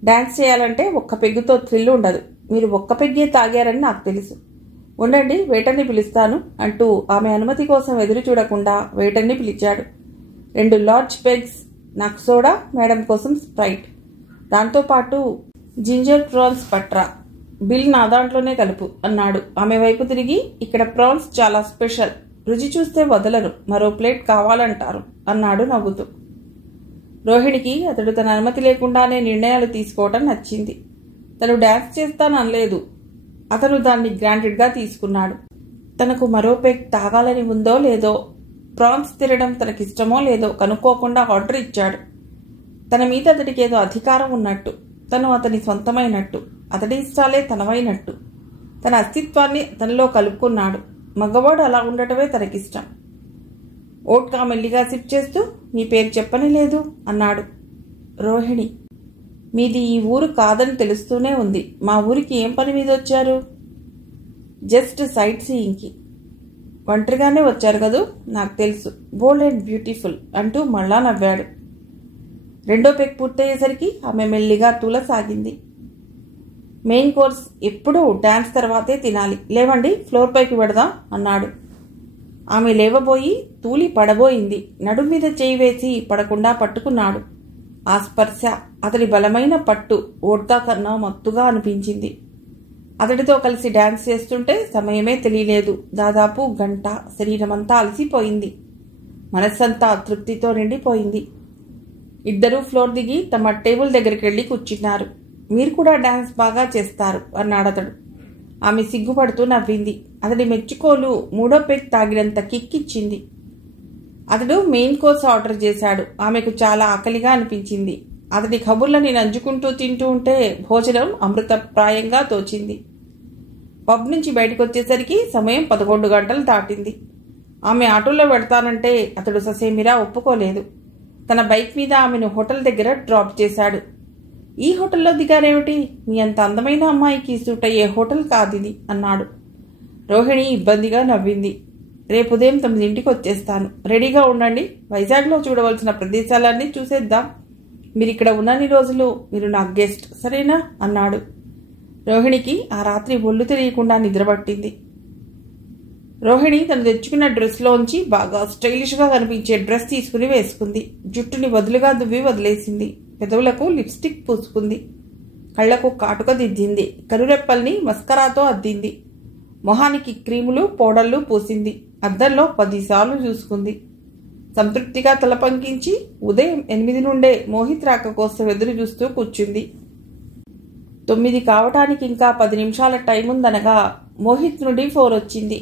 డాన్స్ చేయాలంటే ఒక్క పెగ్గుతో థ్రిల్ ఉండదు. మీరు ఒక్క పెగ్గే తాగారని నాకు తెలుసు. ఉండండి, వెయిటర్ని పిలుస్తాను అంటూ ఆమె అనుమతి కోసం ఎదురు చూడకుండా వెయిటర్ని పిలిచాడు. 2 లార్జ్ పెగ్స్, నాకు సోడా, మేడం కోసం స్ప్రైట్, దాంతోపాటు జింజర్ ప్రాన్స్ పట్రా. బిల్ నా దాంట్లోనే కలుపు అన్నాడు. ఆమె వైపు తిరిగి, ఇక్కడ ప్రాన్స్ చాలా స్పెషల్, రుచి చూస్తే వదలరు, మరో ప్లేట్ కావాలంటారు అన్నాడు నవ్వుతూ. రోహిణికి అతడు తన అనుమతి లేకుండానే నిర్ణయాలు తీసుకోవటం నచ్చింది. తను డాన్స్ చేస్తాననలేదు. అతను దాన్ని గ్రాంటెడ్గా తీసుకున్నాడు. తనకు మరో పెగ్ తాగాలని ఉందో లేదో, ప్రాన్స్ తినడం తనకిష్టమో లేదో కనుక్కోకుండా ఆర్డర్ ఇచ్చాడు. తన మీద అతడికి ఏదో అధికారం ఉన్నట్టు, తను అతని సొంతమైనట్టు, అతడి ఇష్టాలే తనవైనట్టు, తన అస్తిత్వాన్ని తనలో కలుపుకున్నాడు. మగవాడు అలా ఉండటమే తనకిష్టం. ఓట్కా మెల్లిగా సిప్ చేస్తూ, మీ పేరు చెప్పని లేదు అన్నాడు. రోహిణి. మీది ఈ ఊరు కాదని తెలుస్తూనే ఉంది. మా ఊరికి ఏం పని మీద వచ్చారు? జస్ట్ సైట్ సీయింగ్కి. ఒంటరిగానే వచ్చారు కదూ? నాకు తెలుసు. బోల్డ్ అండ్ బ్యూటిఫుల్ అంటూ మళ్ళా నవ్వాడు. 2వ పెగ్ పూర్తయ్యేసరికి ఆమె మెల్లిగా తూలసాగింది. మెయిన్ కోర్స్ ఎప్పుడూ డాన్స్ తర్వాతే తినాలి. లేవండి, ఫ్లోర్ పైకి పెడదాం అన్నాడు. ఆమె లేవబోయి తూలి పడబోయింది. నడుం మీద చేయి వేసి పడకుండా పట్టుకున్నాడు. ఆ స్పర్శ, అతడి బలమైన పట్టు ఓడ్కా కన్నా మత్తుగా అనిపించింది. అతడితో కలిసి డాన్స్ చేస్తుంటే సమయమే తెలియలేదు. దాదాపు గంట. శరీరమంతా అలసిపోయింది. మనస్సంతా తృప్తితో నిండిపోయింది. ఇద్దరూ ఫ్లోర్ దిగి తమ టేబుల్ దగ్గరికి వెళ్ళి కూర్చున్నారు. మీరు కూడా డాన్స్ బాగా చేస్తారు అన్నాడతడు. ఆమె సిగ్గుపడుతూ నవ్వింది. అతడి మెచ్చుకోలు 3వ పెగ్ తాగినంత కిక్కిచ్చింది. అతడు మెయిన్ కోర్స్ ఆర్డర్ చేశాడు. ఆమెకు చాలా ఆకలిగా అనిపించింది. అతడి కబుర్లని నంజుకుంటూ తింటూ ఉంటే భోజనం అమృతప్రాయంగా తోచింది. పబ్ నుంచి బయటకు వచ్చేసరికి సమయం 11 గంటలు దాటింది. ఆమె ఆటోలో పెడతానంటే అతడు ససేమిరా ఒప్పుకోలేదు. తన బైక్ మీద ఆమెను హోటల్ దగ్గర డ్రాప్ చేశాడు. ఈ హోటల్లో దిగారేమిటి? మీ అంత అందమైన అమ్మాయికి సూట్ అయ్యే హోటల్ కాదిది అన్నాడు. రోహిణి ఇబ్బందిగా నవ్వింది. రేపు ఉదయం 9ంటికి వచ్చేస్తాను, రెడీగా ఉండండి. వైజాగ్లో చూడవలసిన ప్రదేశాలన్నీ చూసేద్దాం. మీరిక్కడ ఉన్నన్ని రోజులు మీరు నా గెస్ట్, సరేనా అన్నాడు. రోహిణికి ఆ రాత్రి ఒళ్ళు తెలియకుండా నిద్రపట్టింది. రోహిణి తను తెచ్చుకున్న డ్రెస్లోంచి బాగా స్టైలిష్గా కనిపించే డ్రెస్ తీసుకుని వేసుకుంది. జుట్టుని వదులుగా దువ్వి వదిలేసింది. పెదవులకు లిప్స్టిక్ పూసుకుంది. కళ్లకు కాటుక దిద్దింది. కనురెప్పల్ని మస్కరాతో అద్దింది. మొహానికి క్రీములు పౌడర్లు పూసింది. అద్దంలో 10 సార్లు చూసుకుంది. సంతృప్తిగా తల పంకించి ఉదయం 8 నుండే మోహిత్ రాక కోసం ఎదురు చూస్తూ కూర్చుంది. 9 కావటానికి ఇంకా 10 నిమిషాల టైం ఉందనగా మోహిత్ నుండి ఫోన్ వచ్చింది.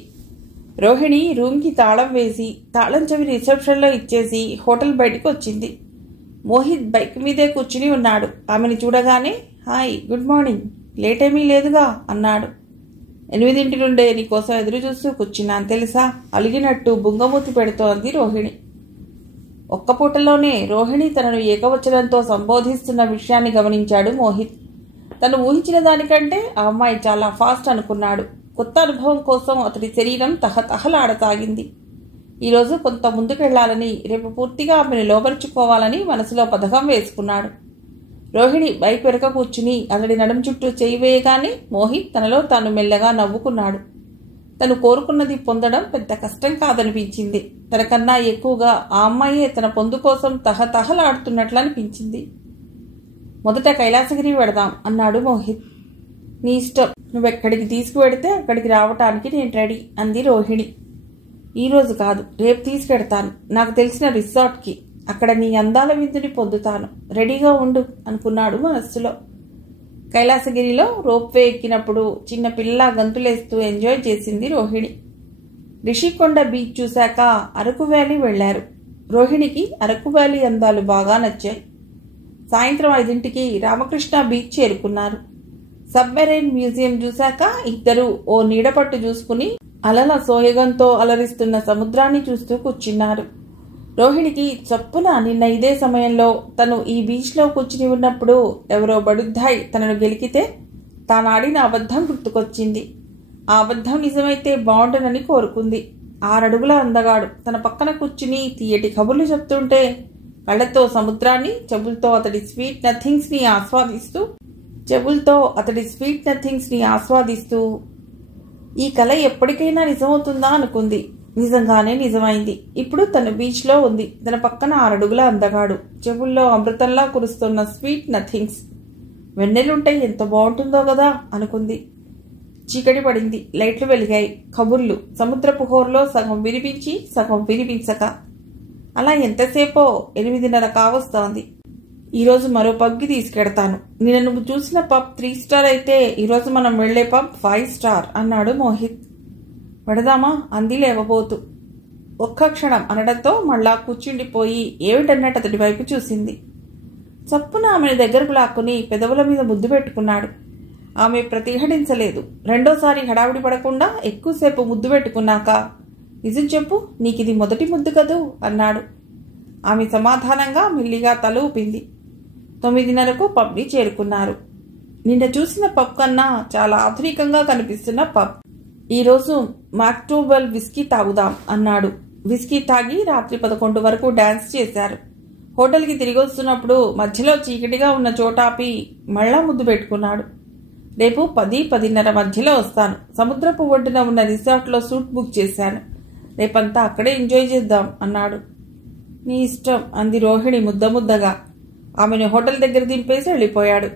రోహిణి రూమ్కి తాళం వేసి తాళం చెవి రిసెప్షన్లో ఇచ్చేసి హోటల్ బయటికి వచ్చింది. మోహిత్ బైక్ మీదే కూర్చుని ఉన్నాడు. ఆమెను చూడగానే హాయ్, గుడ్ మార్నింగ్, లేట్ ఏమీ లేదుగా అన్నాడు. 8 నుండే నీకోసం ఎదురు చూస్తూ కూర్చున్నాను తెలుసా, అలిగినట్టు బుంగమూతి పెడుతోంది రోహిణి. ఒక్క పూటలోనే రోహిణి తనను ఏకవచనంతో సంబోధిస్తున్న విషయాన్ని గమనించాడు మోహిత్. తను ఊహించిన దానికంటే ఆ అమ్మాయి చాలా ఫాస్ట్ అనుకున్నాడు. కొత్త అనుభవం కోసం అతడి శరీరం తహతహలాడసాగింది. ఈరోజు కొంత ముందుకెళ్లాలని, రేపు పూర్తిగా ఆమెను లోబరుచుకోవాలని మనసులో పథకం వేసుకున్నాడు. రోహిణి బైక్ వెనక కూర్చుని అతడి నడుం చుట్టూ చేయి వేయగానే మోహిత్ తనలో తాను మెల్లగా నవ్వుకున్నాడు. తను కోరుకున్నది పొందడం పెద్ద కష్టం కాదనిపించింది. తనకన్నా ఎక్కువగా ఆ అమ్మాయే తన పొందు కోసం తహతహలాడుతున్నట్లు అనిపించింది. మొదట కైలాసగిరి వెడదాం అన్నాడు మోహిత్. నీ ఇష్టం, నువ్వెక్కడికి తీసుకువెడితే అక్కడికి రావటానికి నేను రెడీ అంది రోహిణి. ఈరోజు కాదు, రేపు తీసుకెడతాను, నాకు తెలిసిన రిసార్ట్కి. అక్కడ నీ అందాల విందుని పొందుతాను, రెడీగా ఉండు అనుకున్నాడు మనస్సులో. కైలాసగిరిలో రోప్వే ఎక్కినప్పుడు చిన్న పిల్ల గంతులేస్తూ ఎంజాయ్ చేసింది రోహిణి. రిషికొండ బీచ్ చూశాక అరకు వ్యాలీ వెళ్లారు. రోహిణికి అరకు వ్యాలీ అందాలు బాగా నచ్చాయి. సాయంత్రం 5ంటికి రామకృష్ణ బీచ్ చేరుకున్నారు. సబ్మెరైన్ మ్యూజియం చూశాక ఇద్దరు ఓ నీడపట్టు చూసుకుని అలల సోయగంతో అలరిస్తున్న సముద్రాన్ని చూస్తూ కూర్చున్నారు. రోహిణికి చప్పున నిన్న ఇదే సమయంలో తను ఈ బీచ్లో కూర్చుని ఉన్నప్పుడు ఎవరో బడుద్దాయి తనను గెలికితే తానాడిన అబద్ధం గుర్తుకొచ్చింది. ఆ అబద్ధం నిజమైతే బాగుండనని కోరుకుంది. 6 అడుగుల అందగాడు తన పక్కన కూర్చుని తీయటి కబుర్లు చెప్తుంటే కళ్ళతో సముద్రాన్ని, చెవులతో అతడి స్వీట్ నథింగ్స్ ని ఆస్వాదిస్తూ ఈ కళ ఎప్పటికైనా నిజమవుతుందా అనుకుంది. నిజంగానే నిజమైంది. ఇప్పుడు తను బీచ్లో ఉంది. తన పక్కన 6 అడుగుల అందగాడు, చెవుల్లో అమృతంలా కురుస్తున్న స్వీట్ నథింగ్స్. వెన్నెలుంటే ఎంత బాగుంటుందో కదా అనుకుంది. చీకటి పడింది. లైట్లు వెలిగాయి. కబుర్లు సముద్రపు హోర్లో సగం వినిపించి సగం వినిపించక అలా ఎంతసేపో 8:30 కావస్తోంది. ఈరోజు మరో పబ్కి తీసుకెడతాను. నిన్న నువ్వు చూసిన పబ్ 3 స్టార్ అయితే ఈరోజు మనం వెళ్లే పబ్ 5 స్టార్ అన్నాడు మోహిత్. పెడదామా అంది లేవబోతూ. ఒక్క క్షణం అనడంతో మళ్ళా కూర్చుండిపోయి ఏమిటన్నట్టు అతడి వైపు చూసింది. చప్పున ఆమెను దగ్గరకు లాక్కుని పెదవుల మీద ముద్దు పెట్టుకున్నాడు. ఆమె ప్రతిఘటించలేదు. రెండోసారి హడావిడి పడకుండా ఎక్కువసేపు ముద్దు పెట్టుకున్నాక నిజం చెప్పు, నీకిది మొదటి ముద్దు కదూ అన్నాడు. ఆమె సమాధానంగా మెల్లిగా తల ఊపింది. 9:30కు పబ్ని చేరుకున్నారు. నిన్న చూసిన పబ్ కన్నా చాలా ఆధునికంగా కనిపిస్తున్న పబ్. ఈరోజు మాక్టోబెల్ విస్కీ తాగుదాం అన్నాడు. విస్కీ తాగి రాత్రి 11 వరకు డాన్స్ చేశారు. హోటల్కి తిరిగి వస్తున్నప్పుడు మధ్యలో చీకటిగా ఉన్న చోటాపి మళ్ళా ముద్దు పెట్టుకున్నాడు. రేపు 10-10:30 మధ్యలో వస్తాను. సముద్రపు ఒడ్డున ఉన్న రిసార్ట్లో సూట్ బుక్ చేశాను. రేపంతా అక్కడే ఎంజాయ్ చేద్దాం అన్నాడు. నీ ఇష్టం అంది రోహిణి ముద్దగా. ఆమెను హోటల్ దగ్గర దింపేసి వెళ్ళిపోయాడు.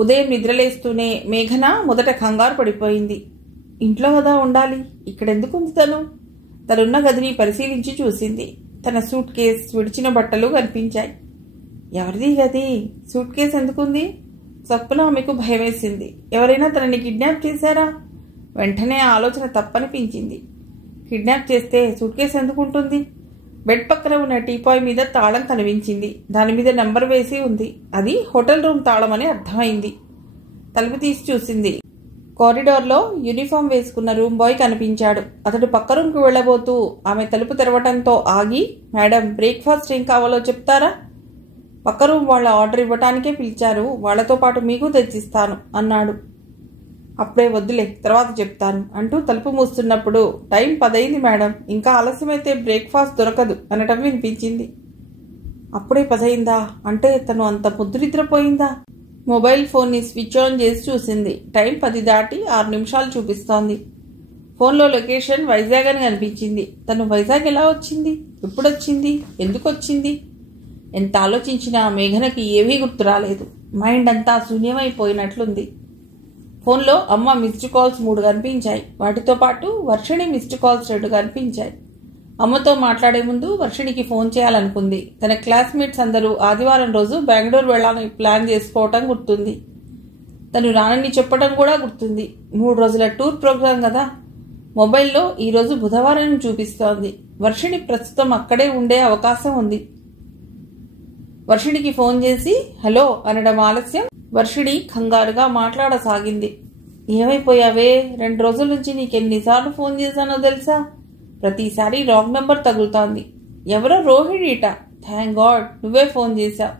ఉదయం నిద్రలేస్తూనే మేఘన మొదట కంగారు పడిపోయింది. ఇంట్లో కదా ఉండాలి, ఇక్కడెందుకుంది తను? తనున్న గదిని పరిశీలించి చూసింది. తన సూట్ కేస్, విడిచిన బట్టలు కనిపించాయి. ఎవరిది గది? సూట్ కేస్ ఎందుకుంది? చప్పున ఆమెకు భయమేసింది. ఎవరైనా తనని కిడ్నాప్ చేశారా? వెంటనే ఆలోచన తప్పనిపించింది. కిడ్నాప్ చేస్తే సూట్ కేస్ ఎందుకుంటుంది? బెడ్ పక్కన ఉన్న టీపాయ్ మీద తాళం కనిపించింది. దాని మీద నెంబర్ వేసి ఉంది. అది హోటల్ రూమ్ తాళం అని అర్థమైంది. తలుపు తీసి చూసింది. కారిడార్లో యూనిఫామ్ వేసుకున్న రూమ్ బాయ్ కనిపించాడు. అతడు పక్క రూమ్కి వెళ్లబోతూ ఆమె తలుపు తెరవటంతో ఆగి, మేడం బ్రేక్ఫాస్ట్ ఏం కావాలో చెప్తారా? పక్క రూమ్ వాళ్ళ ఆర్డర్ ఇవ్వటానికే పిలిచారు, వాళ్లతో పాటు మీకు తెచ్చిస్తాను అన్నాడు. అప్పుడే వద్దులే, తర్వాత చెప్తాను అంటూ తలుపు మూస్తున్నప్పుడు టైం 10 అయింది మేడం, ఇంకా ఆలస్యమైతే బ్రేక్ఫాస్ట్ దొరకదు అనటం వినిపించింది. అప్పుడే 10 అయిందా? అంటే తను అంత పొద్దు నిద్రపోయిందా? మొబైల్ ఫోన్ని స్విచ్ ఆన్ చేసి చూసింది. టైం 10 దాటి 6 నిమిషాలు చూపిస్తోంది. ఫోన్లో లొకేషన్ వైజాగ్ అని కనిపించింది. తను వైజాగ్ ఎలా వచ్చింది? ఎప్పుడొచ్చింది? ఎందుకు వచ్చింది? ఎంత ఆలోచించినా మేఘనకి ఏమీ గుర్తు రాలేదు. మైండ్ అంతా శూన్యమైపోయినట్లుంది. ఫోన్లో అమ్మ మిస్డ్ కాల్స్ 3 కనిపించాయి. వాటితో పాటు వర్షిణి మిస్డ్ కాల్స్ 2 కనిపించాయి. అమ్మతో మాట్లాడే ముందు వర్షిణికి ఫోన్ చేయాలనుకుంది. తన క్లాస్మేట్స్ అందరూ ఆదివారం రోజు బెంగళూరు వెళ్లాలని ప్లాన్ చేసుకోవటం గుర్తుంది. తను రానని చెప్పడం కూడా గుర్తుంది. 3 రోజుల టూర్ ప్రోగ్రాం కదా. మొబైల్లో ఈరోజు బుధవారం చూపిస్తోంది. వర్షిణి ప్రస్తుతం అక్కడే ఉండే అవకాశం ఉంది. వర్షిణికి ఫోన్ చేసి హలో అనడం ఆలస్యం. వర్షిణి కంగారుగా మాట్లాడసాగింది. ఏమైపోయావే? 2 రోజుల నుంచి నీకెన్నిసార్లు ఫోన్ చేశానో తెలుసా? ప్రతిసారి రాంగ్ నంబర్ తగులుతోంది. ఎవరో రోహిణిట. థ్యాంక్ గాడ్ నువ్వే ఫోన్ చేశావు.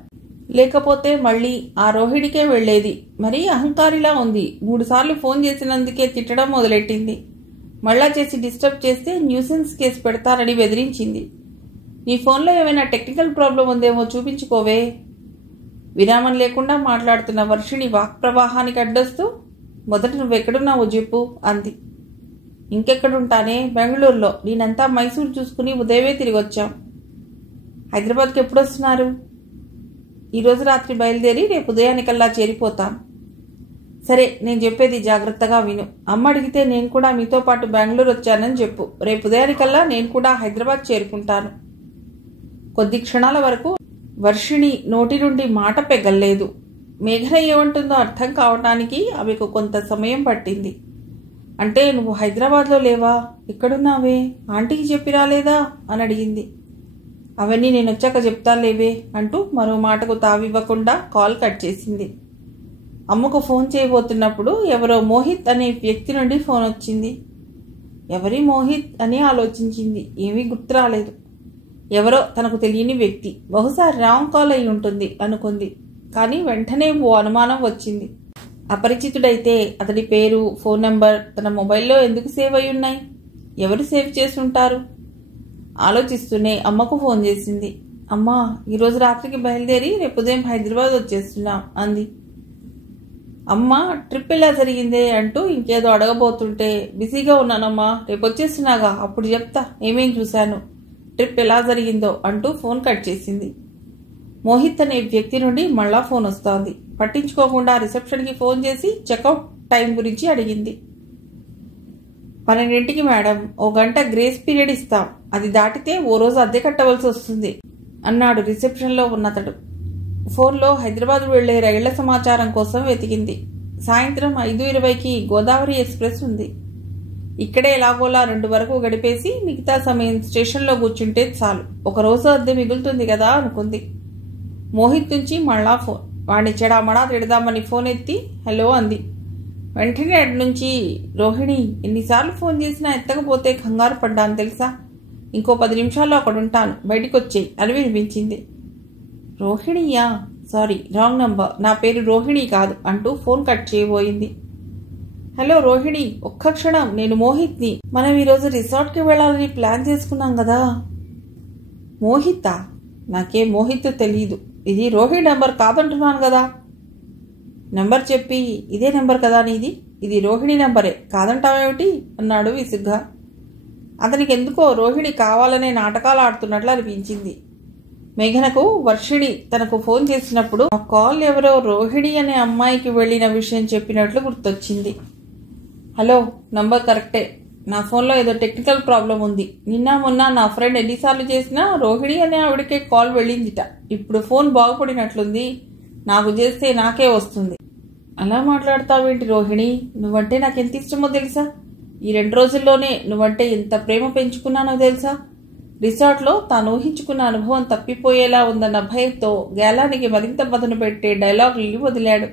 లేకపోతే మళ్ళీ ఆ రోహిణికే వెళ్లేది. మరీ అహంకారిలా ఉంది. 3 సార్లు ఫోన్ చేసినందుకే తిట్టడం మొదలెట్టింది. మళ్ళా చేసి డిస్టర్బ్ చేస్తే న్యూసెన్స్ కేసు పెడతారని బెదిరించింది. నీ ఫోన్లో ఏమైనా టెక్నికల్ ప్రాబ్లం ఉందేమో చూపించుకోవే. విరామం లేకుండా మాట్లాడుతున్న వర్షిణి వాక్ ప్రవాహానికి అడ్డొస్తూ మొదట నువ్వెక్కడున్నావో చెప్పు అంది. ఇంకెక్కడుంటానే, బెంగళూరులో. నేనంతా మైసూరు చూసుకుని ఉదయమే తిరిగి వచ్చాం. హైదరాబాద్కి ఎప్పుడొస్తున్నారు? ఈరోజు రాత్రి బయలుదేరి రేపు ఉదయానికల్లా చేరిపోతాం. సరే, నేను చెప్పేది జాగ్రత్తగా విను. అమ్మ అడిగితే నేను కూడా మీతో పాటు బెంగళూరు వచ్చానని చెప్పు. రేపు ఉదయానికల్లా నేను కూడా హైదరాబాద్ చేరుకుంటాను. కొద్ది క్షణాల వరకు వర్షిణి నోటి నుండి మాట పెగల్లేదు. మేఘన ఏమంటుందో అర్థం కావటానికి ఆమెకు కొంత సమయం పట్టింది. అంటే నువ్వు హైదరాబాద్లో లేవా? ఎక్కడున్నావే? ఆంటీకి చెప్పి రాలేదా అని అడిగింది. అవన్నీ నేను వచ్చాక చెప్తాలేవే అంటూ మరో మాటకు తావివ్వకుండా కాల్ కట్ చేసింది. అమ్మకు ఫోన్ చేయబోతున్నప్పుడు ఎవరో మోహిత్ అనే వ్యక్తి నుండి ఫోన్ వచ్చింది. ఎవరి మోహిత్ అని ఆలోచించింది. ఏమీ గుర్తు రాలేదు. ఎవరో తనకు తెలియని వ్యక్తి. బహుశా రాంగ్ కాల్ అయి ఉంటుంది అనుకుంది. కానీ వెంటనే ఓ అనుమానం వచ్చింది. అపరిచితుడైతే అతడి పేరు, ఫోన్ నంబర్ తన మొబైల్లో ఎందుకు సేవ్ అయి ఉన్నాయి? ఎవరు సేవ్ చేసుంటారు? ఆలోచిస్తూనే అమ్మకు ఫోన్ చేసింది. అమ్మా, ఈరోజు రాత్రికి బయలుదేరి రేపు ఉదయం హైదరాబాద్ వచ్చేస్తున్నాం అంది. అమ్మ ట్రిప్ ఎలా జరిగిందే అంటూ ఇంకేదో అడగబోతుంటే బిజీగా ఉన్నానమ్మా, రేపు వచ్చేస్తున్నాగా, అప్పుడు చెప్తా ఏమేం చూశాను, ట్రిప్ ఎలా జరిగిందో అంటూ ఫోన్ కట్ చేసింది. మోహిత్ అనే వ్యక్తి నుండి మళ్ళా ఫోన్ వస్తోంది. పట్టించుకోకుండా రిసెప్షన్కి ఫోన్ చేసి చెక్అవుట్ టైం గురించి అడిగింది. 12ంటికి మేడం, 1 గంట గ్రేస్ పీరియడ్ ఇస్తాం. అది దాటితే ఓ రోజు అద్దె కట్టవలసి వస్తుంది అన్నాడు రిసెప్షన్లో ఉన్నతడు. ఫోన్లో హైదరాబాద్ వెళ్లే రైళ్ల సమాచారం కోసం వెతికింది. సాయంత్రం 5:20కి గోదావరి ఎక్స్ప్రెస్ ఉంది. ఇక్కడే ఎలాగోలా 2 వరకు గడిపేసి మిగతా సమయం స్టేషన్లో కూర్చుంటే చాలు, 1 రోజు అద్దె మిగులుతుంది కదా అనుకుంది. మోహిత్ నుంచి మళ్ళా ఫోన్. వాడిని చెడామడా తిడదామని ఫోన్ ఎత్తి హలో అంది. వెంటనే అటు నుంచి రోహిణి, ఎన్నిసార్లు ఫోన్ చేసినా ఎత్తకపోతే కంగారు పడ్డాను తెలుసా, ఇంకో 10 నిమిషాల్లో అక్కడుంటాను, బయటికి వచ్చేయి అని వినిపించింది. రోహిణియా? సారీ, రాంగ్ నంబర్, నా పేరు రోహిణి కాదు అంటూ ఫోన్ కట్ చేయబోయింది. హలో రోహిణి, ఒక్క క్షణం, నేను మోహిత్ని. మనం ఈరోజు రిసార్ట్కి వెళ్ళాలని ప్లాన్ చేసుకున్నాం కదా. మోహితా? నాకేం మోహిత్ తెలీదు. ఇది రోహిణి నంబర్ కాదంటున్నాను కదా. నెంబర్ చెప్పి ఇదే నెంబర్ కదా నీది, ఇది రోహిణి నెంబరే, కాదంటావేమిటి అన్నాడు విసుగ్గా. అతనికి ఎందుకో రోహిణి కావాలనే నాటకాలు ఆడుతున్నట్లు అనిపించింది. మేఘనకు వర్షిణి తనకు ఫోన్ చేసినప్పుడు ఆ కాల్ ఎవరో రోహిణి అనే అమ్మాయికి వెళ్లిన విషయం చెప్పినట్లు గుర్తొచ్చింది. హలో, నంబర్ కరెక్టే. నా ఫోన్లో ఏదో టెక్నికల్ ప్రాబ్లం ఉంది. నిన్న మొన్న నా ఫ్రెండ్ ఎన్నిసార్లు చేసినా రోహిణి అనే ఆవిడకే కాల్ వెళ్ళిందిట. ఇప్పుడు ఫోన్ బాగుపడినట్లుంది, నాకు చేస్తే నాకే వస్తుంది. అలా మాట్లాడతావేంటి రోహిణి? నువ్వంటే నాకెంత ఇష్టమో తెలుసా. ఈ 2 రోజుల్లోనే నువ్వంటే ఎంత ప్రేమ పెంచుకున్నానో తెలుసా. రిసార్ట్లో తాను ఊహించుకున్న అనుభవం తప్పిపోయేలా ఉందన్న భయంతో గేలానికి మరింత బదును పెట్టే డైలాగుల్ని వదిలాడు.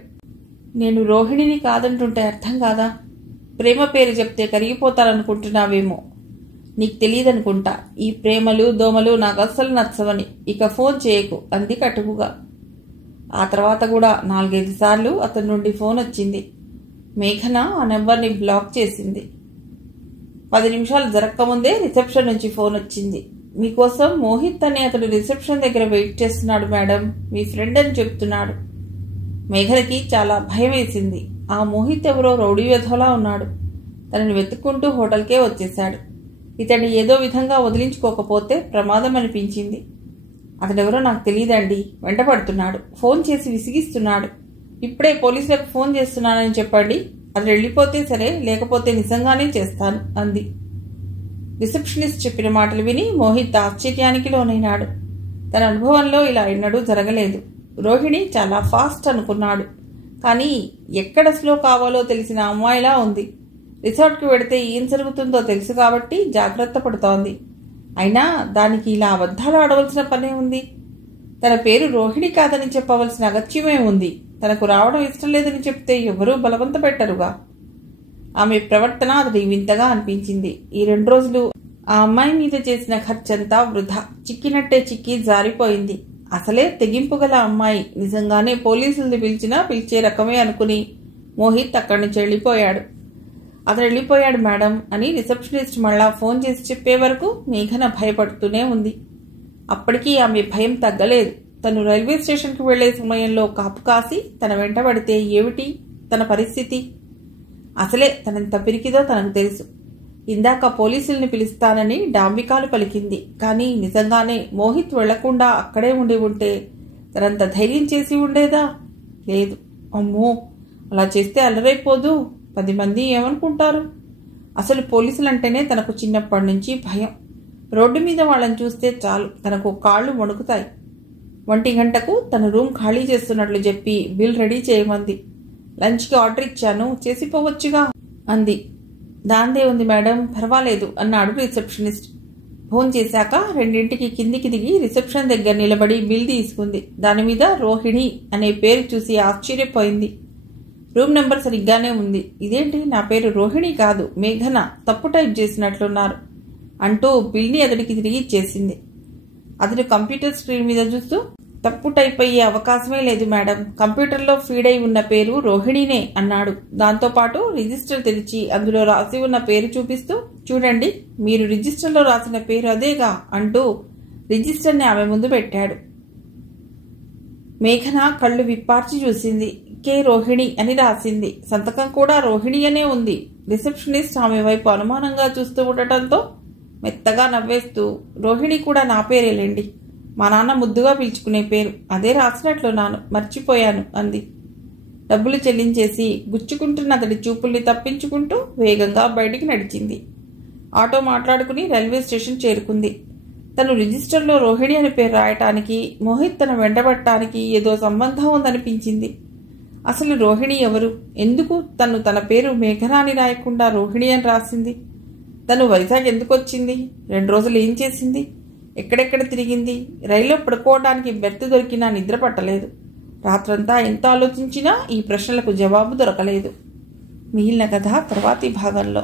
నేను రోహిణిని కాదంటుంటే అర్థం కాదా? ప్రేమ పేరు చెప్తే కరిగిపోతాననుకుంటున్నావేమో. నీకు తెలియదనుకుంటా. ఈ ప్రేమలు దోమలు నాకు అస్సలు నచ్చవని. ఇక ఫోన్ చేయకు అంది కటువుగా. ఆ తర్వాత కూడా 4-5 సార్లు అతని నుండి ఫోన్ వచ్చింది. మేఘన ఆ నెంబర్ని బ్లాక్ చేసింది. 10 నిమిషాలు జరగకముందే రిసెప్షన్ నుంచి ఫోన్ వచ్చింది. మీకోసం మోహిత్ అనే అతడు రిసెప్షన్ దగ్గర వెయిట్ చేస్తున్నాడు మేడం, మీ ఫ్రెండ్ అని చెప్తున్నాడు. మేఘనకి చాలా భయం వేసింది. ఆ మోహిత్ ఎవరో రౌడీ వెధవలా ఉన్నాడు. తనని వెతుక్కుంటూ హోటల్కే వచ్చేశాడు. ఇతన్ని ఏదో విధంగా వదిలించుకోకపోతే ప్రమాదం అనిపించింది. అతడెవరో నాకు తెలియదండి, వెంటపడుతున్నాడు, ఫోన్ చేసి విసిగిస్తున్నాడు. ఇప్పుడే పోలీసులకు ఫోన్ చేస్తున్నానని చెప్పండి. అతడు వెళ్ళిపోతే సరే, లేకపోతే నిజంగానే చేస్తాను అంది. రిసెప్షనిస్ట్ చెప్పిన మాటలు విని మోహిత్ ఆశ్చర్యానికి లోనైనాడు. తన అనుభవంలో ఇలా ఎన్నడూ జరగలేదు. రోహిణి చాలా ఫాస్ట్ అనుకున్నాడు. కానీ ఎక్కడ స్లో కావాలో తెలిసిన అమ్మాయిలా ఉంది. రిసార్ట్కి వెడితే ఏం జరుగుతుందో తెలుసు కాబట్టి జాగ్రత్త పడుతోంది. అయినా దానికి ఇలా అబద్ధాలు ఆడవలసిన పనే ఉంది. తన పేరు రోహిణి కాదని చెప్పవలసిన అగత్యమే ఉంది. తనకు రావడం ఇష్టం లేదని చెప్తే ఎవరూ బలవంత పెట్టరుగా. ఆమె ప్రవర్తన అతడి వింతగా అనిపించింది. ఈ 2 రోజులు ఆ అమ్మాయి మీద చేసిన ఖర్చంతా వృధా. చిక్కినట్టే చిక్కి జారిపోయింది. అసలే తెగింపు గల అమ్మాయి. నిజంగానే పోలీసుల్ని పిలిచినా పిలిచే రకమే అనుకుని మోహిత్ అక్కడి నుంచి వెళ్ళిపోయాడు. అతను వెళ్ళిపోయాడు మేడం అని రిసెప్షనిస్ట్ మళ్ళా ఫోన్ చేసి చెప్పే వరకు మేఘన భయపడుతూనే ఉంది. అప్పటికీ ఆమె భయం తగ్గలేదు. తను రైల్వే స్టేషన్కి వెళ్లే సమయంలో కాపు కాసి తన వెంట పడితే ఏమిటి తన పరిస్థితి? అసలే తనంత పిరికిదో తనకు తెలుసు. ఇందాక పోలీసుల్ని పిలుస్తానని డాంబికాలు పలికింది. కానీ నిజంగానే మోహిత్ వెళ్లకుండా అక్కడే ఉండి ఉంటే తనంత ధైర్యం చేసి ఉండేదా? లేదు. అమ్మో, అలా చేస్తే అలరైపోదు. 10 మంది ఏమనుకుంటారు? అసలు పోలీసులంటేనే తనకు చిన్నప్పటి నుంచి భయం. రోడ్డు మీద వాళ్ళని చూస్తే చాలు తనకు కాళ్ళు వణుకుతాయి. 1 గంటకు తన రూమ్ ఖాళీ చేస్తున్నట్లు చెప్పి బిల్ రెడీ చేయమంది. లంచ్కి ఆర్డర్ ఇచ్చాను, చేసిపోవచ్చుగా అంది. దాందే ఉంది మేడం, పర్వాలేదు అన్నాడు రిసెప్షనిస్ట్. ఫోన్ చేశాక 2ంటికి కిందికి దిగి రిసెప్షన్ దగ్గర నిలబడి బిల్ తీసుకుంది. దాని మీద రోహిణి అనే పేరు చూసి ఆశ్చర్యపోయింది. రూమ్ నెంబర్ సరిగ్గానే ఉంది. ఇదేంటి, నా పేరు రోహిణి కాదు మేఘన, తప్పు టైప్ చేసినట్లున్నారు అంటూ బిల్ని అతడికి తిరిగి ఇచ్చేసింది. అతడు కంప్యూటర్ స్క్రీన్ మీద చూస్తూ, తప్పు టైప్ అయ్యే అవకాశమే లేదు మేడం, కంప్యూటర్లో ఫీడ్ అయి ఉన్న పేరు రోహిణినే అన్నాడు. దాంతోపాటు రిజిస్టర్ తెరిచి అందులో రాసి ఉన్న పేరు చూపిస్తూ, చూడండి మీరు రిజిస్టర్లో రాసిన పేరు అదేగా అంటూ రిజిస్టర్ని ఆమె ముందు పెట్టాడు. మేఘన కళ్ళు విప్పార్చి చూసింది. కే రోహిణి అని రాసింది. సంతకం కూడా రోహిణి అనే ఉంది. రిసెప్షనిస్ట్ ఆమె వైపు అనుమానంగా చూస్తూ ఉండటంతో మెత్తగా నవ్వేస్తూ, రోహిణి కూడా నా పేరేలేండి, మా నాన్న ముద్దుగా పిలుచుకునే పేరు, అదే రాసినట్లున్నాను, మర్చిపోయాను అంది. డబ్బులు చెల్లించేసి గుచ్చుకుంటున్న అతడి చూపుల్ని తప్పించుకుంటూ వేగంగా బయటికి నడిచింది. ఆటో మాట్లాడుకుని రైల్వే స్టేషన్ చేరుకుంది. తను రిజిస్టర్లో రోహిణి అని పేరు రాయటానికి మోహిత్ తన వెంటబడటానికి ఏదో సంబంధం ఉందనిపించింది. అసలు రోహిణి ఎవరు? ఎందుకు తన పేరు మేఘన అని రాయకుండా రోహిణి అని రాసింది? తను వైజాగ్ ఎందుకు వచ్చింది? 2 రోజులు ఏం చేసింది? ఎక్కడెక్కడ తిరిగింది? రైల్లో పడుకోవడానికి బెర్త్ దొరికినా నిద్ర పట్టలేదు. రాత్రంతా ఎంత ఆలోచించినా ఈ ప్రశ్నలకు జవాబు దొరకలేదు. మిగిలిన కథ తర్వాతి భాగంలో.